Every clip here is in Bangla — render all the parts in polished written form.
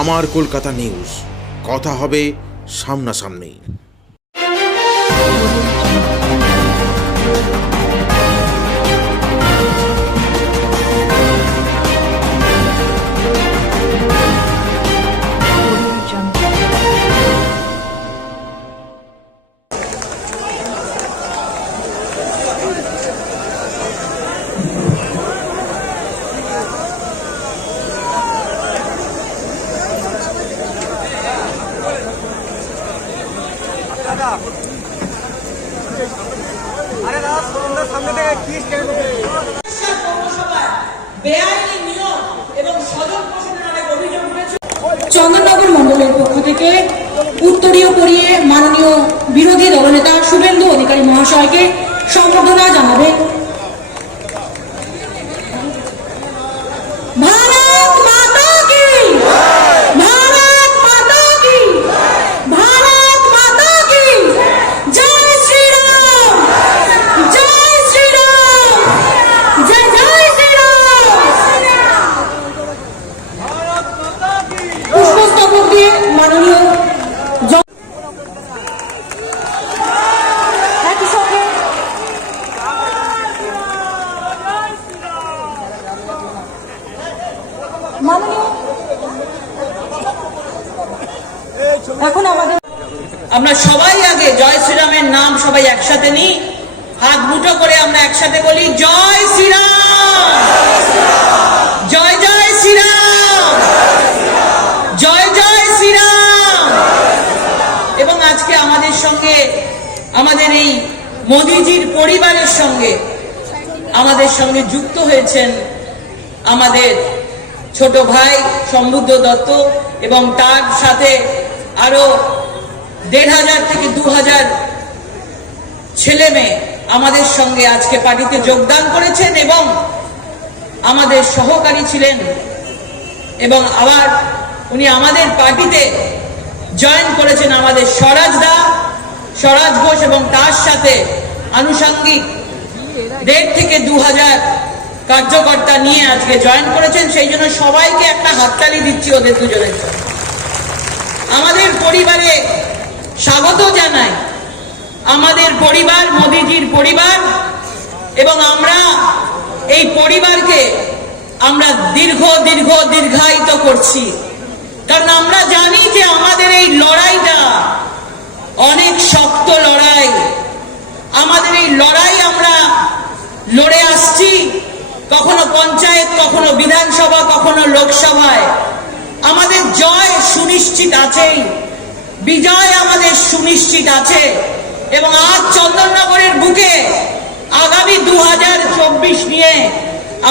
আমার কলকাতা নিউজ, কথা হবে সামনাসামনি। চন্দননগর মন্ডলের পক্ষ থেকে উত্তরীয় পরিয়ে মাননীয় বিরোধী দলনেতা শুভেন্দু অধিকারী মহাশয়কে সম্বর্ধনা জানাবেন। এখন আমরা সবাই আগে জয় শ্রীরামের নাম সবাই একসাথে নিই, হাত মুঠো করে আমরা একসাথে বলি জয় শ্রীরাম, জয় জয় শ্রীরাম, জয় জয় শ্রীরাম। এবং আজকে আমাদের সঙ্গে, আমাদের এই মোদিজির পরিবারের সঙ্গে আমাদের সঙ্গে যুক্ত হয়েছেন আমাদের ছোট ভাই সমবুদ্ধ দত্ত এবং তার সাথে আরো ১,৫০০ থেকে ২,০০০ ছেলে মেয়ে আমাদের সঙ্গে আজকে পার্টিতে যোগদান করেছেন এবং আমাদের সহকারী ছিলেন এবং আবার উনি আমাদের পার্টিতে জয়েন করেছেন আমাদের স্বরাজ ঘোষ এবং তার সাথে আনুষঙ্গিক ১,৫০০ থেকে ২,০০০ কার্যকর্তা নিয়ে আজকে জয়েন করেছেন। সেই জন্য সবাইকে একটা হাততালি দিচ্ছি ওদের দুজনের। আমাদের পরিবারে স্বাগত জানাই, আমাদের পরিবার মোদিজির পরিবার এবং আমরা এই পরিবারকে আমরা দীর্ঘায়িত করছি, কারণ আমরা জানি যে আমাদের এই লড়াইটা অনেক শক্ত লড়াই। আমাদের এই লড়াই আমরা লড়ে আসছি, কখনো পঞ্চায়েত, কখনো বিধানসভা, কখনো লোকসভায়। আমাদের জয় সুনিশ্চিত আছেই, বিজয় আমাদের সুনিশ্চিত আছে। এবং আজ চন্দননগরের বুকে আগামী ২০২৪ নিয়ে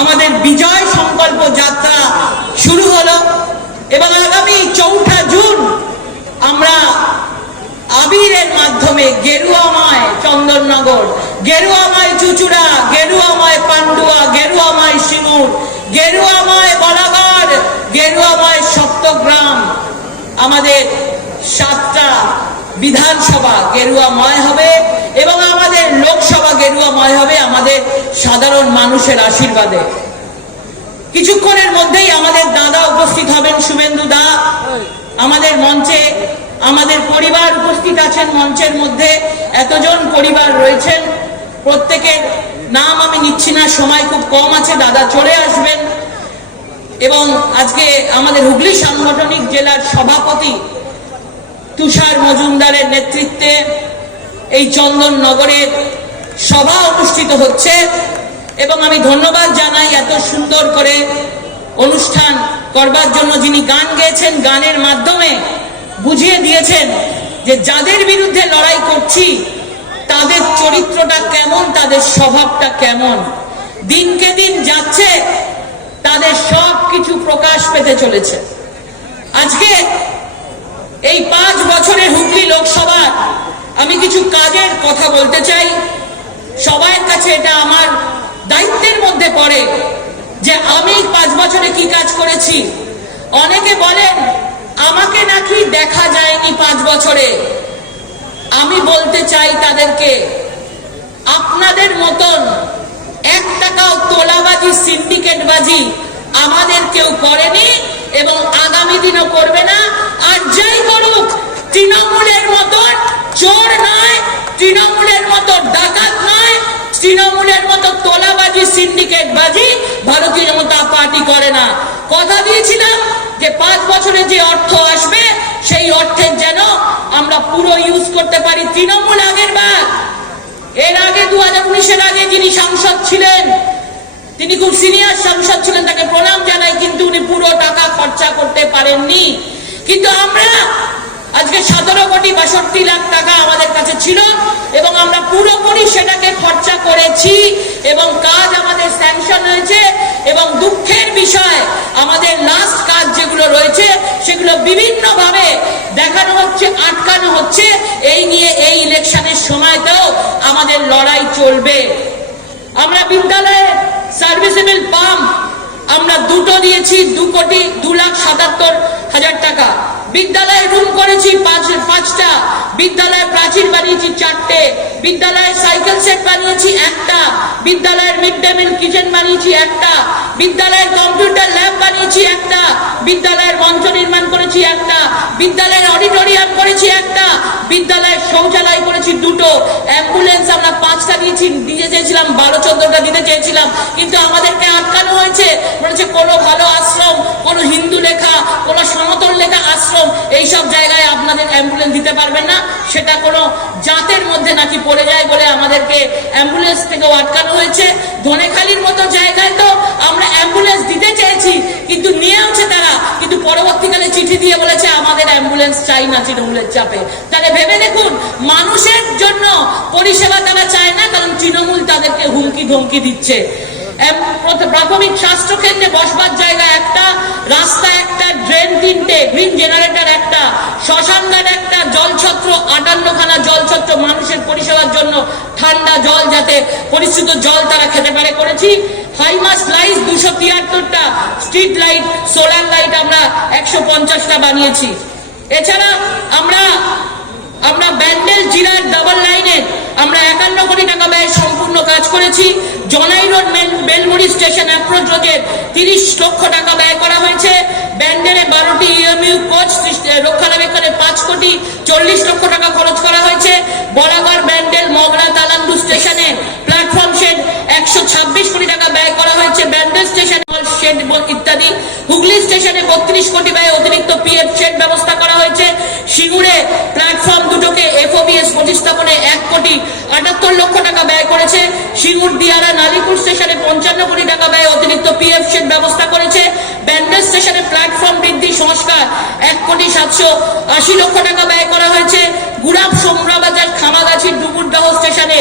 আমাদের বিজয় সংকল্প যাত্রা শুরু হলো এবং আগামী ৪ঠা জুন আমরা আবিরের মাধ্যমে গেরুয়াময় চন্দননগর, গেরুয়াময় চুচুড়া, গেরুয়াময় পান্ডুয়া, গেরুয়াময় সিঙ্গুর, গেরুয়াময় বলাগড়, গেরুয়াময় সপ্তগ্রাম, আমাদের 7টা বিধানসভা গেরুয়াময় হবে এবং আমাদের লোকসভা গেরুয়াময় হবে আমাদের সাধারণ মানুষের আশীর্বাদে। কিছুক্ষণের মধ্যেই আমাদের দাদা উপস্থিত হবেন, শুভেন্দু দা। আমাদের মঞ্চে আমাদের পরিবার উপস্থিত আছেন, মঞ্চের মধ্যে এতজন পরিবার রয়েছেন, প্রত্যেকের নাম আমি নিচ্ছি না, সময় খুব কম আছে, দাদা চলে আসবেন। এবং আজকে আমাদের হুগলি সাংগঠনিক জেলার সভাপতি তুষার মজুমদারের নেতৃত্বে এই চন্দননগরের সভা অনুষ্ঠিত হচ্ছে এবং আমি ধন্যবাদ জানাই এত সুন্দর করে অনুষ্ঠান করবার জন্য যিনি গান গেয়েছেন, গানের মাধ্যমে বুঝিয়ে দিয়েছেন যে যাদের বিরুদ্ধে লড়াই করছি তাদের চরিত্রটা কেমন, তাদের স্বভাবটা কেমন। দিনকে দিন যাচ্ছে, তাদের সব কিছু প্রকাশ পেতে চলেছে। আজকে এই 5 বছরের হুগলি লোকসভা আমি কিছু কাজের কথা বলতে চাই। সবার কাছে এটা আমার দায়িত্বের মধ্যে পড়ে যে আমি 5 বছরে কি কাজ করেছি। অনেকে বলেন আমাকে নাকি দেখা যায়নি 5 বছরে। আমি বলতে চাই তাদেরকে, আপনাদের মতন 1 টাকাও তোলাবাজি, সিন্ডিকেটবাজি আমাদের কেউ করেনি এবং আগামী দিনে করবে না। আর যাই করুক, তৃণমূলের মতন চোর নয়, তৃণমূলের মতো ডাকাত নয়, তৃণমূলের মতো তোলাবাজি সিন্ডিকেট বাজি ভারতীয় জনতা পার্টি করে না। কথা দিয়েছিলাম যে 5 বছরে যে অর্থ আসবে সেই অর্থের যেন আমরা পুরো ইউজ করতে পারি। তৃণমূল আগের বার, এর আগে 2019-এর আগে যিনি সাংসদ ছিলেন, তিনি খুব সিনিয়র সাংসদ ছিলেন, তাকে প্রণাম জানাই, কিন্তু উনি পুরো টাকা খরচা করতে পারেননি। কিন্তু আমরা আজকে 17 কোটি 62 লাখ টাকা আমাদের কাছে ছিল এবং আমরা পুরোপুরি সেটাকে খরচা করেছি এবং কাজ আমাদের স্যাংশন হয়েছে। এবং দুঃখের বিষয়, আমাদের লাস্ট কাজ যেগুলো রয়েছে সেগুলো বিভিন্নভাবে দেখানো হচ্ছে, আটকানো হচ্ছে। এই নিয়ে এই ইলেকশনের সময়তেও আমাদের লড়াই চলবে। আমরা বিদ্যালয়ে সার্ভিসেবল পাম্প আমরা দুটো দিয়েছি, 2,77,000 টাকা। বিদ্যালয়ে রুম করেছি 5টা, বিদ্যালয়ে প্রাচীর বানিয়েছি 4টে, বিদ্যালয়ে সাইকেল সেট বানিয়েছি 1টা, বিদ্যালয়ের মিড ডে মিল কিচেন বানিয়েছি 1টা, বিদ্যালয়ের কম্পিউটার ল্যাব বানিয়েছি 1টা, বিদ্যালয়ের মঞ্চ নির্মাণ করেছি 1টা, বিদ্যালয়ের অডিটোরিয়াম করেছি 1টা, বিদ্যালয়ের শৌচালয় করেছি 2টো, অ্যাম্বুলেন্স আমরা 5টা দিতে চেয়েছিলাম, 12-14টা দিতে চেয়েছিলাম, কিন্তু আমাদেরকে আটকানো হয়েছে। বলেছে কোনো ভালো আশ্রম, কোনো হিন্দু লেখা, কোনো সমতল লেখা আশ্রম, এইসব জায়গায় আপনাদের অ্যাম্বুলেন্স দিতে পারবেন না, সেটা কোনো জাতের মধ্যে নাকি পড়ে যায় বলে আমাদেরকে অ্যাম্বুলেন্স থেকেও আটকানো হয়েছে। ধনেখালির মতো জায়গায় তো আমরা অ্যাম্বুলেন্স দিতে চেয়েছি, কিন্তু নিয়েওছে তারা, কিন্তু পরবর্তীকালে চিঠি দিয়ে বলেছে আমাদের অ্যাম্বুলেন্স চাই না তৃণমূলের চাপে। তাহলে ভেবে দেখুন, মানুষের জন্য পরিষেবা তারা চায় না, কারণ তৃণমূল তাদেরকে হুমকি ধমকি দিচ্ছে। প্রাথমিক স্বাস্থ্য কেন্দ্রে বসবার জায়গা 1টা, রাস্তা 1টা, ড্রেন 3টে, গ্রিন জেনারেটর 1টা, শ্মশান ঘাট 1টা, জলছত্র 58খানা জলছত্র মানুষের পরিষেবার জন্য, ঠান্ডা জল যাতে পরিশুদ্ধ জল তারা খেতে পারে করেছি। হাইমাস লাইট 273টা, স্ট্রিট লাইট, সোলার লাইট আমরা 150টা বানিয়েছি। এছাড়া আমরা ব্যান্ডেল জিরার ডাবল লাইনের আমরা 51 কোটি টাকা ব্যয়ে সম্পূর্ণ কাজ করেছি। জনাই রোড বেলমুড়ি স্টেশন অ্যাপ্রোচ রোডের 30 লক্ষ টাকা ব্যয় করা হয়েছে। ব্যান্ডেলে 12টি ইএমইউ কোচ রক্ষণাবেক্ষণে 5 কোটি 40 লক্ষ টাকা খরচ করা হয়েছে। বরাগড়, ব্যান্ডেল, মগরা, তালান্ডু স্টেশনে প্ল্যাটফর্ম শেড 126 কোটি টাকা ব্যয় করা হয়েছে। ব্যান্ডেল স্টেশনে শেড ইত্যাদি। হুগলি স্টেশনে 32 কোটি ব্যয়ে অতিরিক্ত পিএফ শেড ব্যবস্থা করা হয়েছে। সিঙ্গুরে প্ল্যাটফর্ম দুটোকে এফওবিএস প্রতিস্থাপনে 1 কোটি 78 লক্ষ টাকা ব্যয় করেছে। সিঙ্গুর দিয়ারা নালিপুর স্টেশনে 55 কোটি টাকা ব্যয়ে অতিরিক্ত পিএফ শেড ব্যবস্থা করেছে। ব্যান্ডেল স্টেশনে প্ল্যাটফর্ম বৃদ্ধি সংস্কার 1 কোটি 780 লক্ষ টাকা ব্যয় করা হয়েছে। গুড়াব, সোমরাবাজার, খামাগাছি, ডুবুরদহ স্টেশনে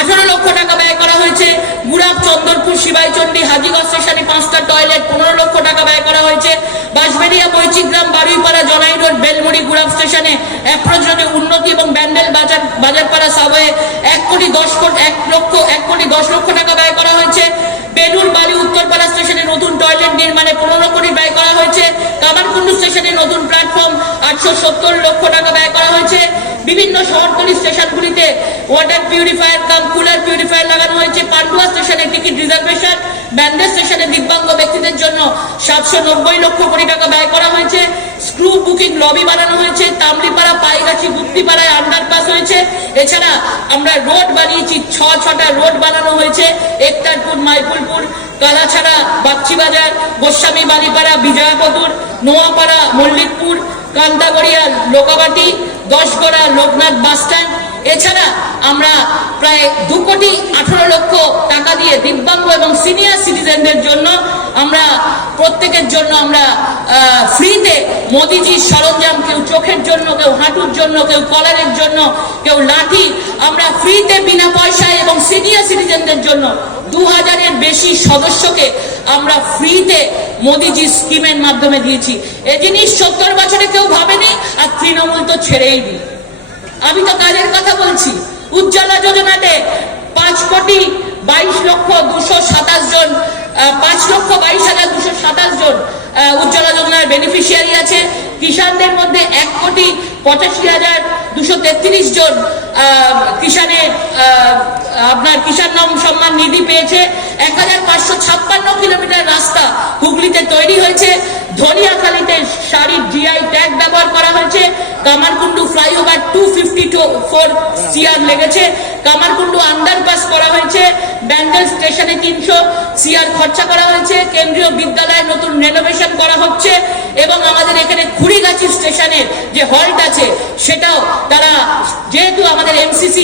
18 লক্ষ টাকা ব্যয় করা হয়েছে। গুড়াব, চন্দরপুর, শিবাইচন্ডী, হাজিগঞ্জ স্টেশনে 5টা টয়লেট 15 লক্ষ টাকা ব্যয় করা হয়েছে। বাঁশবেড়িয়া, বৈচিগ্রাম, বারুইপাড়া, জনাই রোড, বেলমুড়ি, গুড়াব স্টেশনে অ্যাপ্রোচ রোডে উন্নতি এবং ব্যান্ডেল বাজারপাড়া সাবওয়ে 1 কোটি 10 লক্ষ টাকা ব্যয় করা হয়েছে। বেলুর বালি, উত্তরপাড়া স্টেশনে নতুন টয়লেট নির্মাণে 15 কোটি ব্যয় করা হয়েছে। কামারকুণ্ডু স্টেশনে নতুন প্ল্যাটফর্ম 870 লক্ষ টাকা ব্যয় করা হয়েছে। বিভিন্ন শহরতলি স্টেশনগুলিতে ওয়াটার পিউরিফায়ার কাম কুলার পিউরিফায়ার লাগানো হয়েছে। পান্ডুয়া স্টেশনে টিকিট রিজার্ভেশন, ব্যান্ডেল স্টেশনে দিব্যাঙ্গ ব্যক্তিদের জন্য 790 লক্ষ কোটি টাকা ব্যয় করা হয়েছে। স্ক্রু বুকিং লবি বানানো হয়েছে। তামলিপাড়া, পাইগাছি, গুপ্তিপাড়ায় আন্ডারপাস হয়েছে। এছাড়া আমরা রোড বানিয়েছি, 6টা রোড বানানো হয়েছে। একতারপুর, মাইপুলপুর, কালাছাড়া, বাচ্চিবাজার, গোস্বামী বাড়িপাড়া, বিজয়াপদুর, নোয়াপাড়া, মল্লিকপুর, কান্তাগড়িয়া, লোকাবাটি, 10গড়া, লোকনাথ বাসস্ট্যান্ড। এছাড়া আমরা প্রায় 2 কোটি 18 লক্ষ টাকা দিয়ে দিব্যাঙ্গ এবং সিনিয়র সিটিজেনদের জন্য আমরা প্রত্যেকের জন্য আমরা ফ্রিতে মোদিজির সরঞ্জাম, কেউ চোখের জন্য, কেউ হাঁটুর জন্য, কেউ কলারের জন্য, কেউ লাঠি, আমরা ফ্রিতে বিনা পয়সায় এবং সিনিয়র সিটিজেনদের জন্য 2000-এর বেশি সদস্যকে আমরা ফ্রিতে মোদিজি স্কিমের মাধ্যমে দিয়েছি। এই জিনিস 70 বছরে কেউ ভাবেনি, আর তৃণমূল তো ছেড়েই দিই। আমি তো কাজের কথা বলছি। উজ্জ্বলা যোজনাতে 5 কোটি 22 লক্ষ 227 জন, 5,22,227 জন উজ্জ্বলা যোজনার বেনিফিশিয়ারি আছে। কিষানদের মধ্যে 1 কোটি 85,233 জন কিষানের আপনার কিষান সম্মান নিধি পেয়েছে। 1556 কিলোমিটার রাস্তা হুগলিতে তৈরি হয়েছে। ধনিয়াখালীতে শাড়ির কামারকুন্ডু ফ্লাইওভার 254 CR লেগেছে, কামারকুন্ডু আন্ডারপাস করা হয়েছে, ব্যান্ডেল স্টেশনে 300 CR খরচা করা হয়েছে, কেন্দ্রীয় বিদ্যালয়ে নতুন রেনোভেশন করা হচ্ছে, এবং আমাদের এখানে খুড়িগাছি স্টেশনের যে হল্ট আছে সেটাও তারা, যেহেতু আমাদের MCC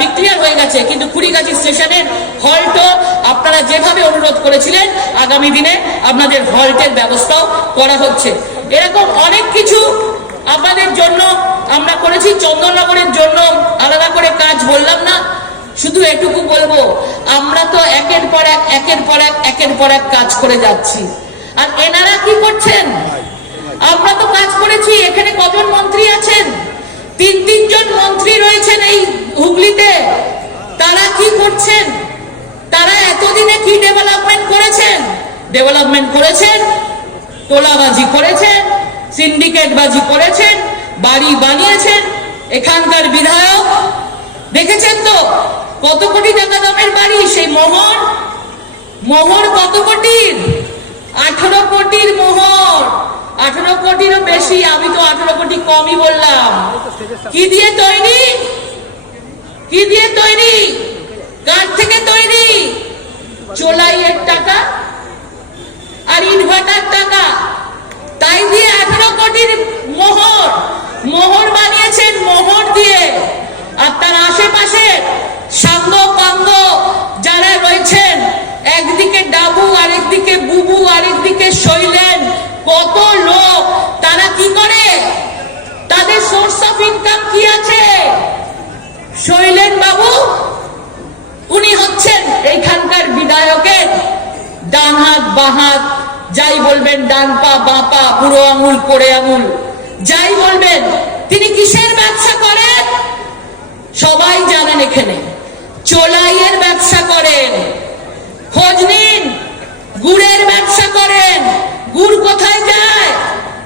ডিক্লেয়ার হয়ে গেছে, কিন্তু খুড়িগাছি স্টেশনের হল্টও আপনারা যেভাবে অনুরোধ করেছিলেন আগামী দিনে আপনাদের হল্টের ব্যবস্থাও করা হচ্ছে। এরকম অনেক কিছু আপনাদের জন্য আমরা করেছি। চন্দননগরের জন্য আলাদা করে কাজ বললাম না, শুধু এটুকু বলবো, আমরা তো একের পর এক কাজ করে যাচ্ছি, আর এনারা কি করছেন? আমরা তো কাজ করেছি। এখানে কজন মন্ত্রী আছেন? তিনজন মন্ত্রী রয়েছেন এই হুগলিতে। তারা কি করছেন? তারা এতদিনে কি ডেভেলপমেন্ট করেছেন? তোলাবাজি করেছেন, সিন্ডিকেটবাজি করেছেন, বাড়ি বানিয়েছেন। এখানকার বিধায়ক দেখেছেন তো কত কোটি টাকা দামের বাড়ি, সেই মোহর কত কোটির? 18 কোটির মোহর, 18 কোটিরও বেশি। আমি তো 18 কোটি কমই বললাম। কি দিয়ে তৈরি? কার থেকে তৈরি? চোলাইয়ের টাকা আর ইনভার্টার টাকা, তাই দিয়ে 18 কোটির মোহর বানিয়েছেন, মোহর দিয়ে। আর তার আশেপাশে সাঙ্গ পাঙ্গ যারা রয়েছেন, একদিকে ডাবু, আরেকদিকে বুবু, আরেকদিকে শৈলেন, কত লোক, তারা কি করে? তাদের সোর্স অফ ইনকাম কি আছে? শৈলেন বাবু উনি হচ্ছেন এইখানকার বিধায়কের ডান হাত বাঁ হাত, যাই বলবেন, ডান পা বাঁ পা, বুড়ো আঙুল কোড়ে আঙুল, যাই বলবেন। তিনি কিসের ব্যবসা করেন? সবাই জানেন। এখানে চোলাইয়ের ব্যবসা করেন। খোঁজ নিন, গুড়ের ব্যবসা করেন। গুড় কোথায় যায়?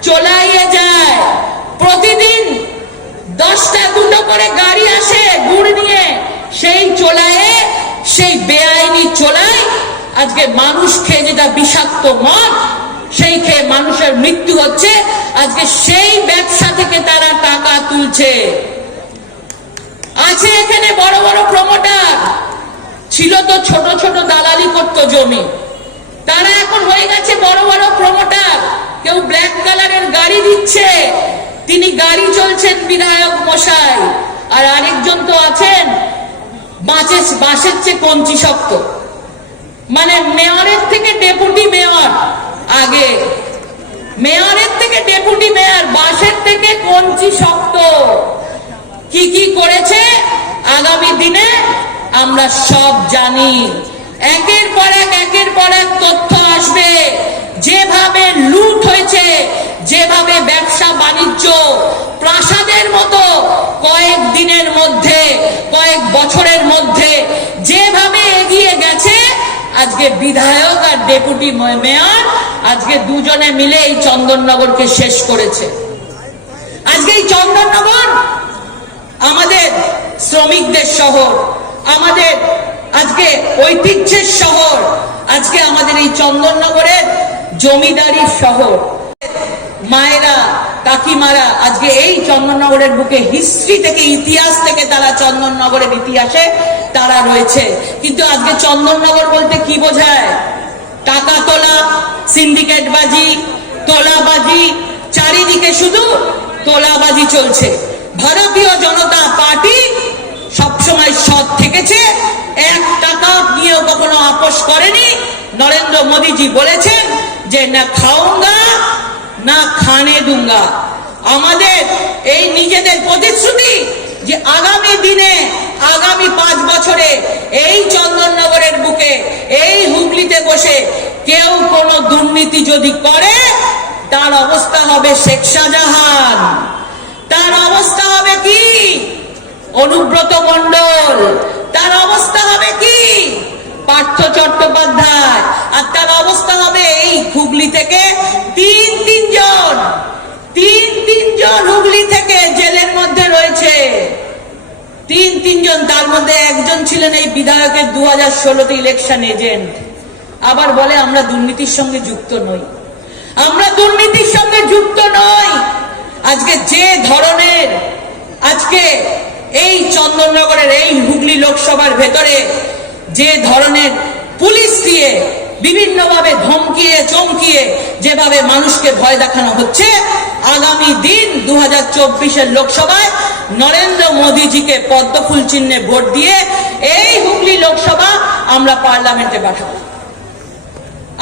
চোলাইয়ে যায়। প্রতিদিন 10টা 2টো করে গাড়ি আসে গুড় নিয়ে। সেই চোলাইয়ে, সেই বেআইনি চোলাই আজকে মানুষ খেয়ে, যেটা বিষাক্ত মদ, সেই খেয়ে মানুষের মৃত্যু হচ্ছে। আজকে সেই ব্যবসা থেকে তারা টাকা তুলছে। আছে এখানে বড় বড় প্রমোটার, ছিল তো ছোট ছোট দালালি করতো জমি, তারা এখন হয়ে গেছে বড় বড় প্রমোটার। কেউ ব্ল্যাক কালারের গাড়ি দিচ্ছে, তিনি গাড়ি চলছেন বিধায়ক মশাই। আর আরেকজন তো আছেন বাঁশের চেয়ে কঞ্চি শক্ত, মানে মেয়রের থেকে ডেপুটি মেয়র, আগে মেয়রের থেকে ডেপুটি মেয়র, বাঁশের থেকে কঞ্চি শক্ত। কি করেছে আগামী দিনে আমরা সব জানি। একের পর এক তথ্য আসবে। যেভাবে লুট হয়েছে, যেভাবে ব্যবসা বাণিজ্য প্রাসাদের মতো কয়েক দিনের মধ্যে, কয়েক বছরের মধ্যে যেভাবে এগিয়ে গেছে, আজকে বিধায়ক আর ডেপুটি মেয়র আজকে দুজনে মিলে এই চন্দননগরকে শেষ করেছে। আজকে এই চন্দননগর আমাদের শ্রমিকদের শহর, আমাদের আজকে ঐতিহ্যের শহর, আজকে আমাদের এই চন্দননগরের জমিদারির শহর। মায়েরা, কাকিমারা আজকে এই চন্দননগরের বুকে হিস্ট্রি থেকে, ইতিহাস থেকে তারা চন্দননগরের ইতিহাসে তারা রয়েছে। কিন্তু আজকে চন্দননগর বলতে কি বোঝায়? টাকা তোলা, সিন্ডিকেটবাজি, তোলাবাজি, চারিদিকে শুধু তোলাবাজি চলছে। ভারতীয় জনতা পার্টি সবসময় সৎ থেকেছে, 1 টাকা নিয়েও কখনো আপোষ করেনি। নরেন্দ্র মোদীজি বলেছেন যে না খাউঙ্গা না খানে দুঙ্গা। আমাদের এই নিজেদের প্রতিশ্রুতি যে আগামী দিনে, আগামী 5 বছরে এই চন্দননগরের বুকে, এই হুগলিতে বসে কেউ কোনো দুর্নীতি যদি করে, তার অবস্থা হবে শেখ শাহজাহান, তার অবস্থা হবে কি অনুব্রত মণ্ডল, তার অবস্থা হবে কি পার্থ চট্টোপাধ্যায়, আর তার অবস্থা হবে এই হুগলি থেকে তিনজন হুগলি থেকে জেলের মধ্যে রয়েছে। তিনজন, তার মধ্যে একজন ছিলেন এই বিধায়কের 2016 ইলেকশন এজেন্ট। আবার বলে আমরা দুর্নীতির সঙ্গে যুক্ত নই। আমরা দুর্নীতির সঙ্গে যুক্ত নই। আর আজকে যে ধরনের আজকে এই চন্দননগরের এই হুগলি লোকসভার ভেতরে যে ধরনের পুলিশ দিয়ে বিভিন্নভাবে ধমকিয়ে চমকিয়ে যেভাবে মানুষকে ভয় দেখানো হচ্ছে, আগামী দিন 2024-এর লোকসভায় নরেন্দ্র মোদীজিকে পদ্মফুল চিহ্নে ভোট দিয়ে এই হুগলি লোকসভা আমরা পার্লামেন্টে পাঠাবো।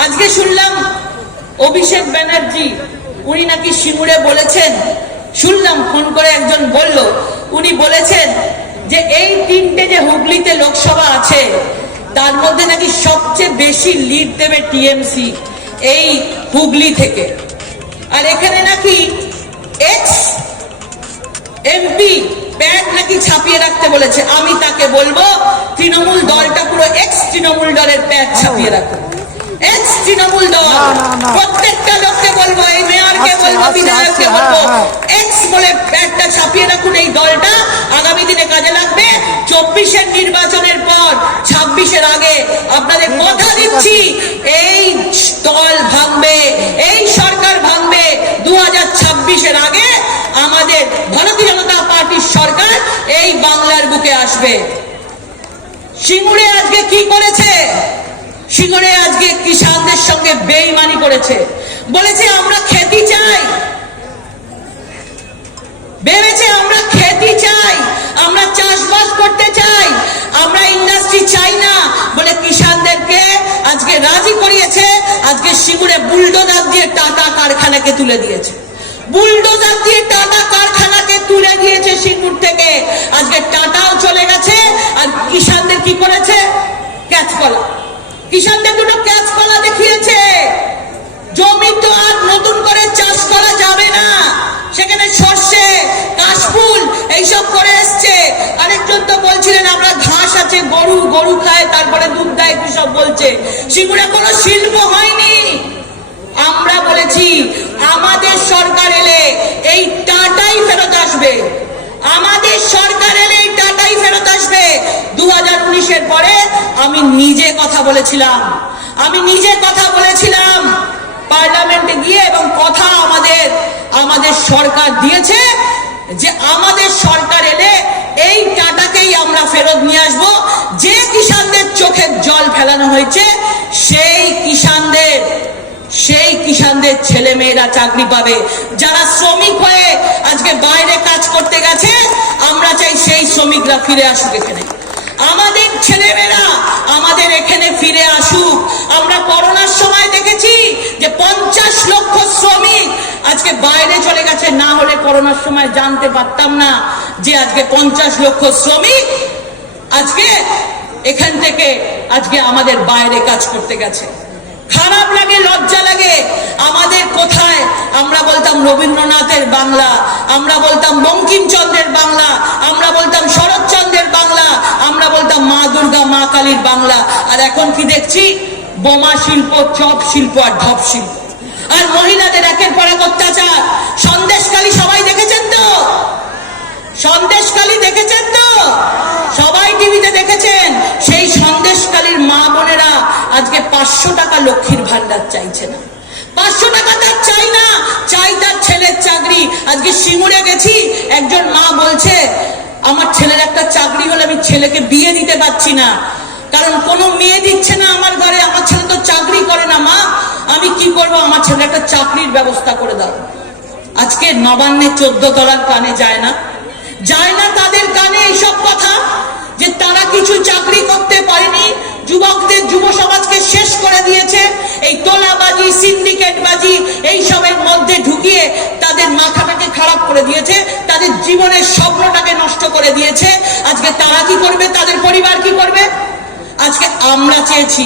আজকে শুনলাম অভিষেক ব্যানার্জি উনি নাকি সিঙ্গুরে বলেছেন, শুনলাম ফোন করে একজন বলল, উনি বলেছেন যে এই তিনটে যে হুগলিতে লোকসভা আছে তার মধ্যে নাকি সবচেয়ে বেশি লিড দেবে টিএমসি এই হুগলি থেকে। আর এখানে নাকি এক্স এমপি প্যাড নাকি ছাপিয়ে রাখতে বলেছে। আমি তাকে বলবো তৃণমূল দলটা পুরো এক্স তৃণমূল দলের প্যাড ছাপিয়ে রাখো। এক্স তৃণমূল দল প্রত্যেকটা লোককে বলবো, এই মেয়রকে বলবো, বিধায়ককে বলবো, এক্স বলে প্যাডটা ছাপিয়ে রাখুন। এই দলটা আগামী দিনে কাজে লাগবে। 24-এর নির্বাচনের পর 26-এর আগে আপনাদের কথা দিচ্ছি, এই দল ভাঙবে, এই সরকার ভাঙবে। 2026-এর আগে আমাদের ভারতীয় জনতা পার্টির সরকার এই বাংলার বুকে আসবে। সিঙ্গুরে আজকে কি করেছে? সিঙ্গুরে আজকে কিষানদের সঙ্গে বেইমানি করেছে, বলেছে আমরা খেতে চাই, ভেবেছে আমরা খেতে চাই, আমরা চাষবাস করতে চাই, আমরা ইন্ডাস্ট্রি চাই না বলে কিষানদেরকে আজকে রাজি করিয়েছে। আজকে সিঙ্গুরে বুলডোজার দিয়ে টাটা কারখানাকে তুলে দিয়েছে, বুলডোজার দিয়ে টাটা কারখানাকে তুলে দিয়েছে সিঙ্গুর থেকে। আজকে টাটাও চলে গেছে। আর কিষানদের কি করেছে? ক্যাচ কলা, কিষানদের দুটো ক্যাচ কলা দেখিয়েছে। জমি তো আর নতুন করে চাষ করা যাবে না, সেখানে সর্ষে কাশফুল এইসব করে এসছে। আরেকজন তো বলছিলেন আমরা ঘাস আছে, গরু গরু খায় তারপরে দুধ দেয়, কি সব বলছে। সিঙ্গুরে কোনো শিল্প হয়নি। আমরা বলেছি আমাদের সরকার এলে এই টাটাই ফেরত আসবে, আমাদের সরকার এলে এই টাটাই ফেরত আসবে। 2019-এর পরে আমি নিজে কথা বলেছিলাম, পার্লামেন্টে গিয়ে, এবং কথা আমাদের সরকার দিয়েছে যে আমাদের সরকার এলে এই টাটাকেই আমরা ফেরত নিয়ে আসবো। যে কিষানদের চোখের জল ফেলানো হয়েছে সেই কিষানদের ছেলে মেয়েরা চাকরি পাবে। যারা শ্রমিক হয়ে আজকে বাইরে কাজ করতে গেছে, আমরা চাই সেই শ্রমিকরা ফিরে আসুক এখানে, আমাদের ছেলেমেয়েরা আমাদের এখানে ফিরে আসুক। আমরা করোনার সময় দেখেছি যে 50 লক্ষ শ্রমিক আজকে বাইরে চলে গেছে, না হলে করোনার সময় জানতে পারতাম না যে আজকে 50 লক্ষ শ্রমিক আজকে এখান থেকে আজকে আমাদের বাইরে কাজ করতে গেছে। খারাপ লাগে, লজ্জা লাগে। আমাদের কোথায় আমরা বলতাম রবীন্দ্রনাথের বাংলা, আমরা বলতাম বঙ্কিমচন্দ্রের বাংলা, আমরা বলতাম শরৎচন্দ্রের বাংলা, আমরা বলতাম মা দুর্গা মা কালীর বাংলা। আর এখন কি দেখছি? বোমা শিল্প, চপ শিল্প আর ঢপ শিল্প। আর মহিলাদের একের পর এক অত্যাচার। সন্দেশখালী সবাই দেখেছেন তো? সন্দেশখালী দেখেছেন তো? সবাই টিভিতে দেখেছেন। সেই সন্দেশখালীর মা বোনেরা আজকে 500 টাকা লক্ষ্মীর ভান্ডার চাইছে না, 500 টাকা তার চাই না, চাই তার ছেলের চাকরি। আজকে সিঙ্গুরে গেছি, একজন মা বলছে আমার ছেলের একটা চাকরি হলে আমি ছেলেকে বিয়ে দিতে পারছি না, কারণ কোনো মেয়ে দিচ্ছে না আমার ঘরে, আমার ছেলে তো চাকরি করে না। মা আমি কি করব, আমার ছেলে একটা চাকরির ব্যবস্থা করে দাও। আজকে নবান্নে 14 তলার কানে যায় না তাদের কানে এইসব কথা, যে তারা কিছু চাকরি করতে পারেনি, যুবকদের যুব সমাজকে শেষ করে দিয়েছে। এই তোলাবাজি, সিন্ডিকেটবাজি এইসবের মধ্যে ঢুকিয়ে তাদের মাথাটাকে খারাপ করে দিয়েছে, তাদের জীবনের স্বপ্নটাকে নষ্ট করে দিয়েছে। আজকে তারা কি করবে, তাদের পরিবার কি করবে? আজকে আমরা চেয়েছি,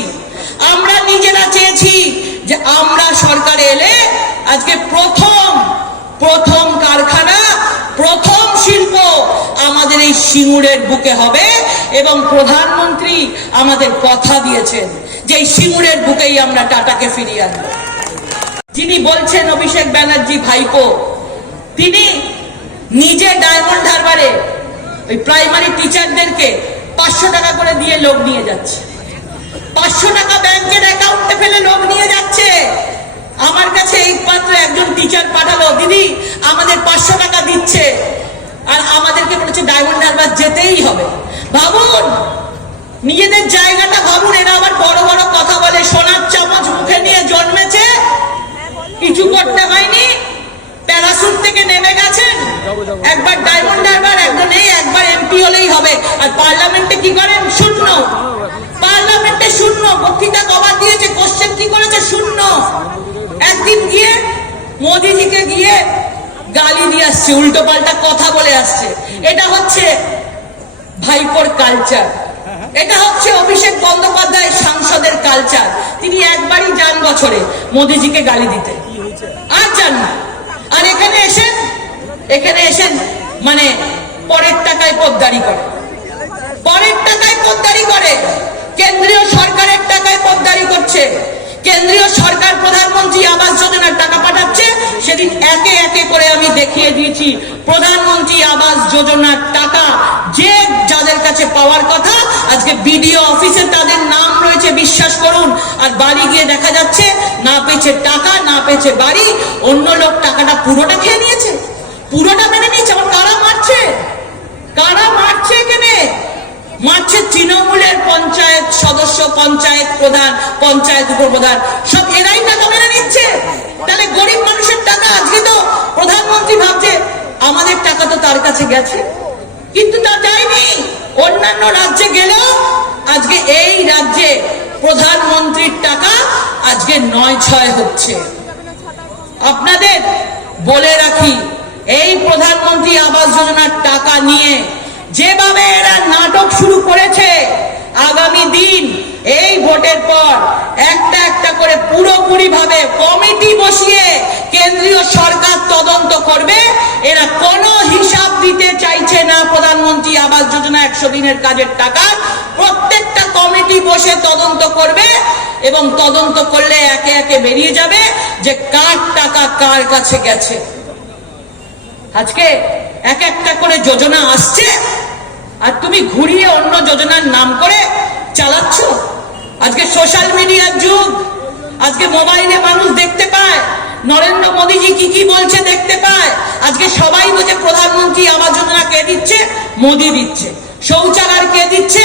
আমরা নিজেরা চেয়েছি যে আমরা সরকারে এলে আজকে প্রথম কারখানা, প্রথম শিল্প আমাদের এই সিঙ্গুরের বুকে হবে। এবং প্রধানমন্ত্রী আমাদের কথা দিয়েছেন যে এই সিঙ্গুরের বুকেই আমরা টাটাকে ফিরিয়ে আনবো। যিনি বলছেন অভিষেক ব্যানার্জি ভাইপো, তিনি নিজে ডায়মন্ড হারবারে ওই প্রাইমারি টিচারদেরকে 500 টাকা করে দিয়ে লোক নিয়ে যাচ্ছে, 500 টাকা ব্যাংকের অ্যাকাউন্টে ফেলে লোক নিয়ে যাচ্ছে। আমার কাছে এই পাত্র একজন টিচার পাঠালো, দিদি আমাদের 500 টাকা আর আমাদেরকে বলেছে ডায়মন্ড হারবার যেতেই হবে। ভাবুন, নিজেদের জায়গাটা ভাবুন। এরা আবার বড় বড় কথা বলে, সোনার চামচ মুখে নিয়ে জন্মেছে, কিছু করতে হয়নি, প্যারাসুট থেকে নেমে গেছেন, একবার ডায়মন্ড হারবার একবার এমপি হলেই হবে। আর পার্লামেন্টে কি করেন? শূন্য। পার্লামেন্টে শূন্য। বক্তৃতা কবার দিয়েছে, কোশ্চেন কি করেছে? শূন্য। একদিন গিয়ে মোদিজিকে গিয়ে গালি দিয়ে আসছে, উল্টো পাল্টা কথা বলে আসছে। এটা হচ্ছে ভাইপোর কালচার, এটা হচ্ছে অভিষেক বন্দ্যোপাধ্যায় সাংসদের কালচার। তিনি একবারই যান বছরে মোদিজিকে গালি দিতে, আর যান না। আর এখানে এসেন মানে পরের টাকায় পোদ্দারি করে, পরের টাকায় পোদ্দারি করে, কেন্দ্রীয় সরকারের টাকায় পোদ্দারি করছে। কেন্দ্রীয় সরকার প্রধানমন্ত্রী আবাস যোজনার টাকা পাঠাচ্ছে। সেদিন একে একে করে আমি দেখিয়ে দিয়েছি প্রধানমন্ত্রী আবাস যোজনার টাকা যে যাদের কাছে পাওয়ার কথা, আজকে বিডিও অফিসে তাদের নাম রয়েছে, বিশ্বাস করুন। আর বাড়ি গিয়ে দেখা যাচ্ছে না পেয়েছে টাকা, না পেয়েছে বাড়ি, অন্য লোক টাকাটা পুরোটা খেয়ে নিয়েছে, পুরোটা মেনে নিয়েছে। আবার কারা মারছে? কারা মারছে এখানে? মারছে তৃণমূলের পঞ্চায়েত সদস্য, পঞ্চায়েত প্রধান, পঞ্চায়েত উপপ্রধান, সব এরাই টাকা মেনে নিচ্ছে। তাহলে গরিব মানুষের টাকা, আজকে তো প্রধানমন্ত্রী ভাবছে আমাদের টাকা তো তার কাছে গেছে, কিন্তু তা যায়নি। অন্যান্য রাজ্যে গেলেও আজকে এই রাজ্যে প্রধানমন্ত্রীর টাকা আজকে ৯-৬ হচ্ছে। আপনাদের বলে রাখি, এই প্রধানমন্ত্রী আবাস যোজনার টাকা নিয়ে যেভাবে এরা নাটক শুরু করেছে, আগামী দিন এই ভোটের পর একটা একটা করে পুরোপুরি ভাবে কমিটি বসিয়ে কেন্দ্রীয় সরকার তদন্ত করবে। এরা কোনো হিসাব দিতে চাইছে না প্রধানমন্ত্রী আবাস যোজনা ১০০ দিনের কাজের টাকা। প্রত্যেকটা কমিটি বসে তদন্ত করবে এবং তদন্ত করলে একে একে বেরিয়ে যাবে যে কার টাকা কার কাছে গেছে। আজকে এক একটা করে যোজনা আসছে আর তুমি ঘুরিয়ে অন্য যোজনার নাম করে চালাচ্ছ। আজকে সোশ্যাল মিডিয়ার যুগ, আজকে মোবাইলে মানুষ দেখতে পায় নরেন্দ্র মোদীজি কি কি বলছে, দেখতে পায়। আজকে সবাই বলছে প্রধানমন্ত্রী আবাস যোজনা কে দিচ্ছে? মোদী দিচ্ছে। শৌচাগার কে দিচ্ছে?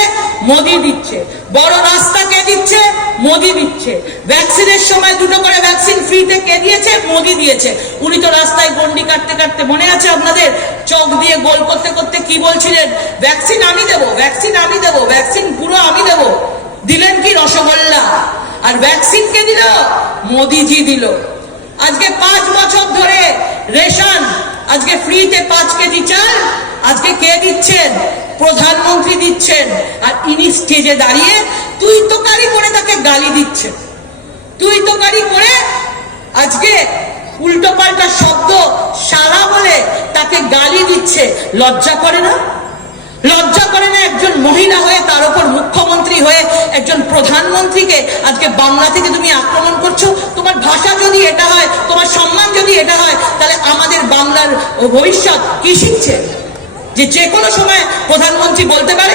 মোদী দিচ্ছে। বড় রাস্তা কে দিচ্ছে? মোদী দিচ্ছে। ভ্যাকসিনের সময় 2টো করে ভ্যাকসিন ফ্রিতে কে দিয়েছে? মোদী দিয়েছে। উনি তো রাস্তায় গন্ডি কাটতে কাটতে, মনে আছে আপনাদের, চোখ দিয়ে গোল করতে করতে কি বলছিলেন? ভ্যাকসিন আমি দেবো, ভ্যাকসিন আমি দেবো, ভ্যাকসিন পুরো আমি দেবো। দিলেন কি? রসগোল্লা। আর ভ্যাকসিন কে দিল? মোদীজি দিল। আজকে 5 বছর ধরে রেশন, আজকে ফ্রিতে 5 কেজি চাল আজকে কে দিচ্ছেন? প্রধানমন্ত্রী দিচ্ছেন। আর ইনি স্টেজে দাঁড়িয়ে তুই তোকারি করে তাকে গালি দিচ্ছে, তুই তোকারি করে আজকে উল্টো পাল্টা শব্দ সারা বলে তাকে গালি দিচ্ছে। লজ্জা করে না? লজ্জা করে না? একজন মহিলা হয়ে, তার উপর মুখ্যমন্ত্রী হয়ে, একজন প্রধানমন্ত্রীকে আজকে বাংলা থেকে তুমি আক্রমণ করছো। তোমার ভাষা যদি এটা হয়, তোমার সম্মান যদি এটা হয়, তাহলে আমাদের বাংলার ভবিষ্যৎ কি শিখছে? যে কোনো সময় প্রধানমন্ত্রী বলতে পারে।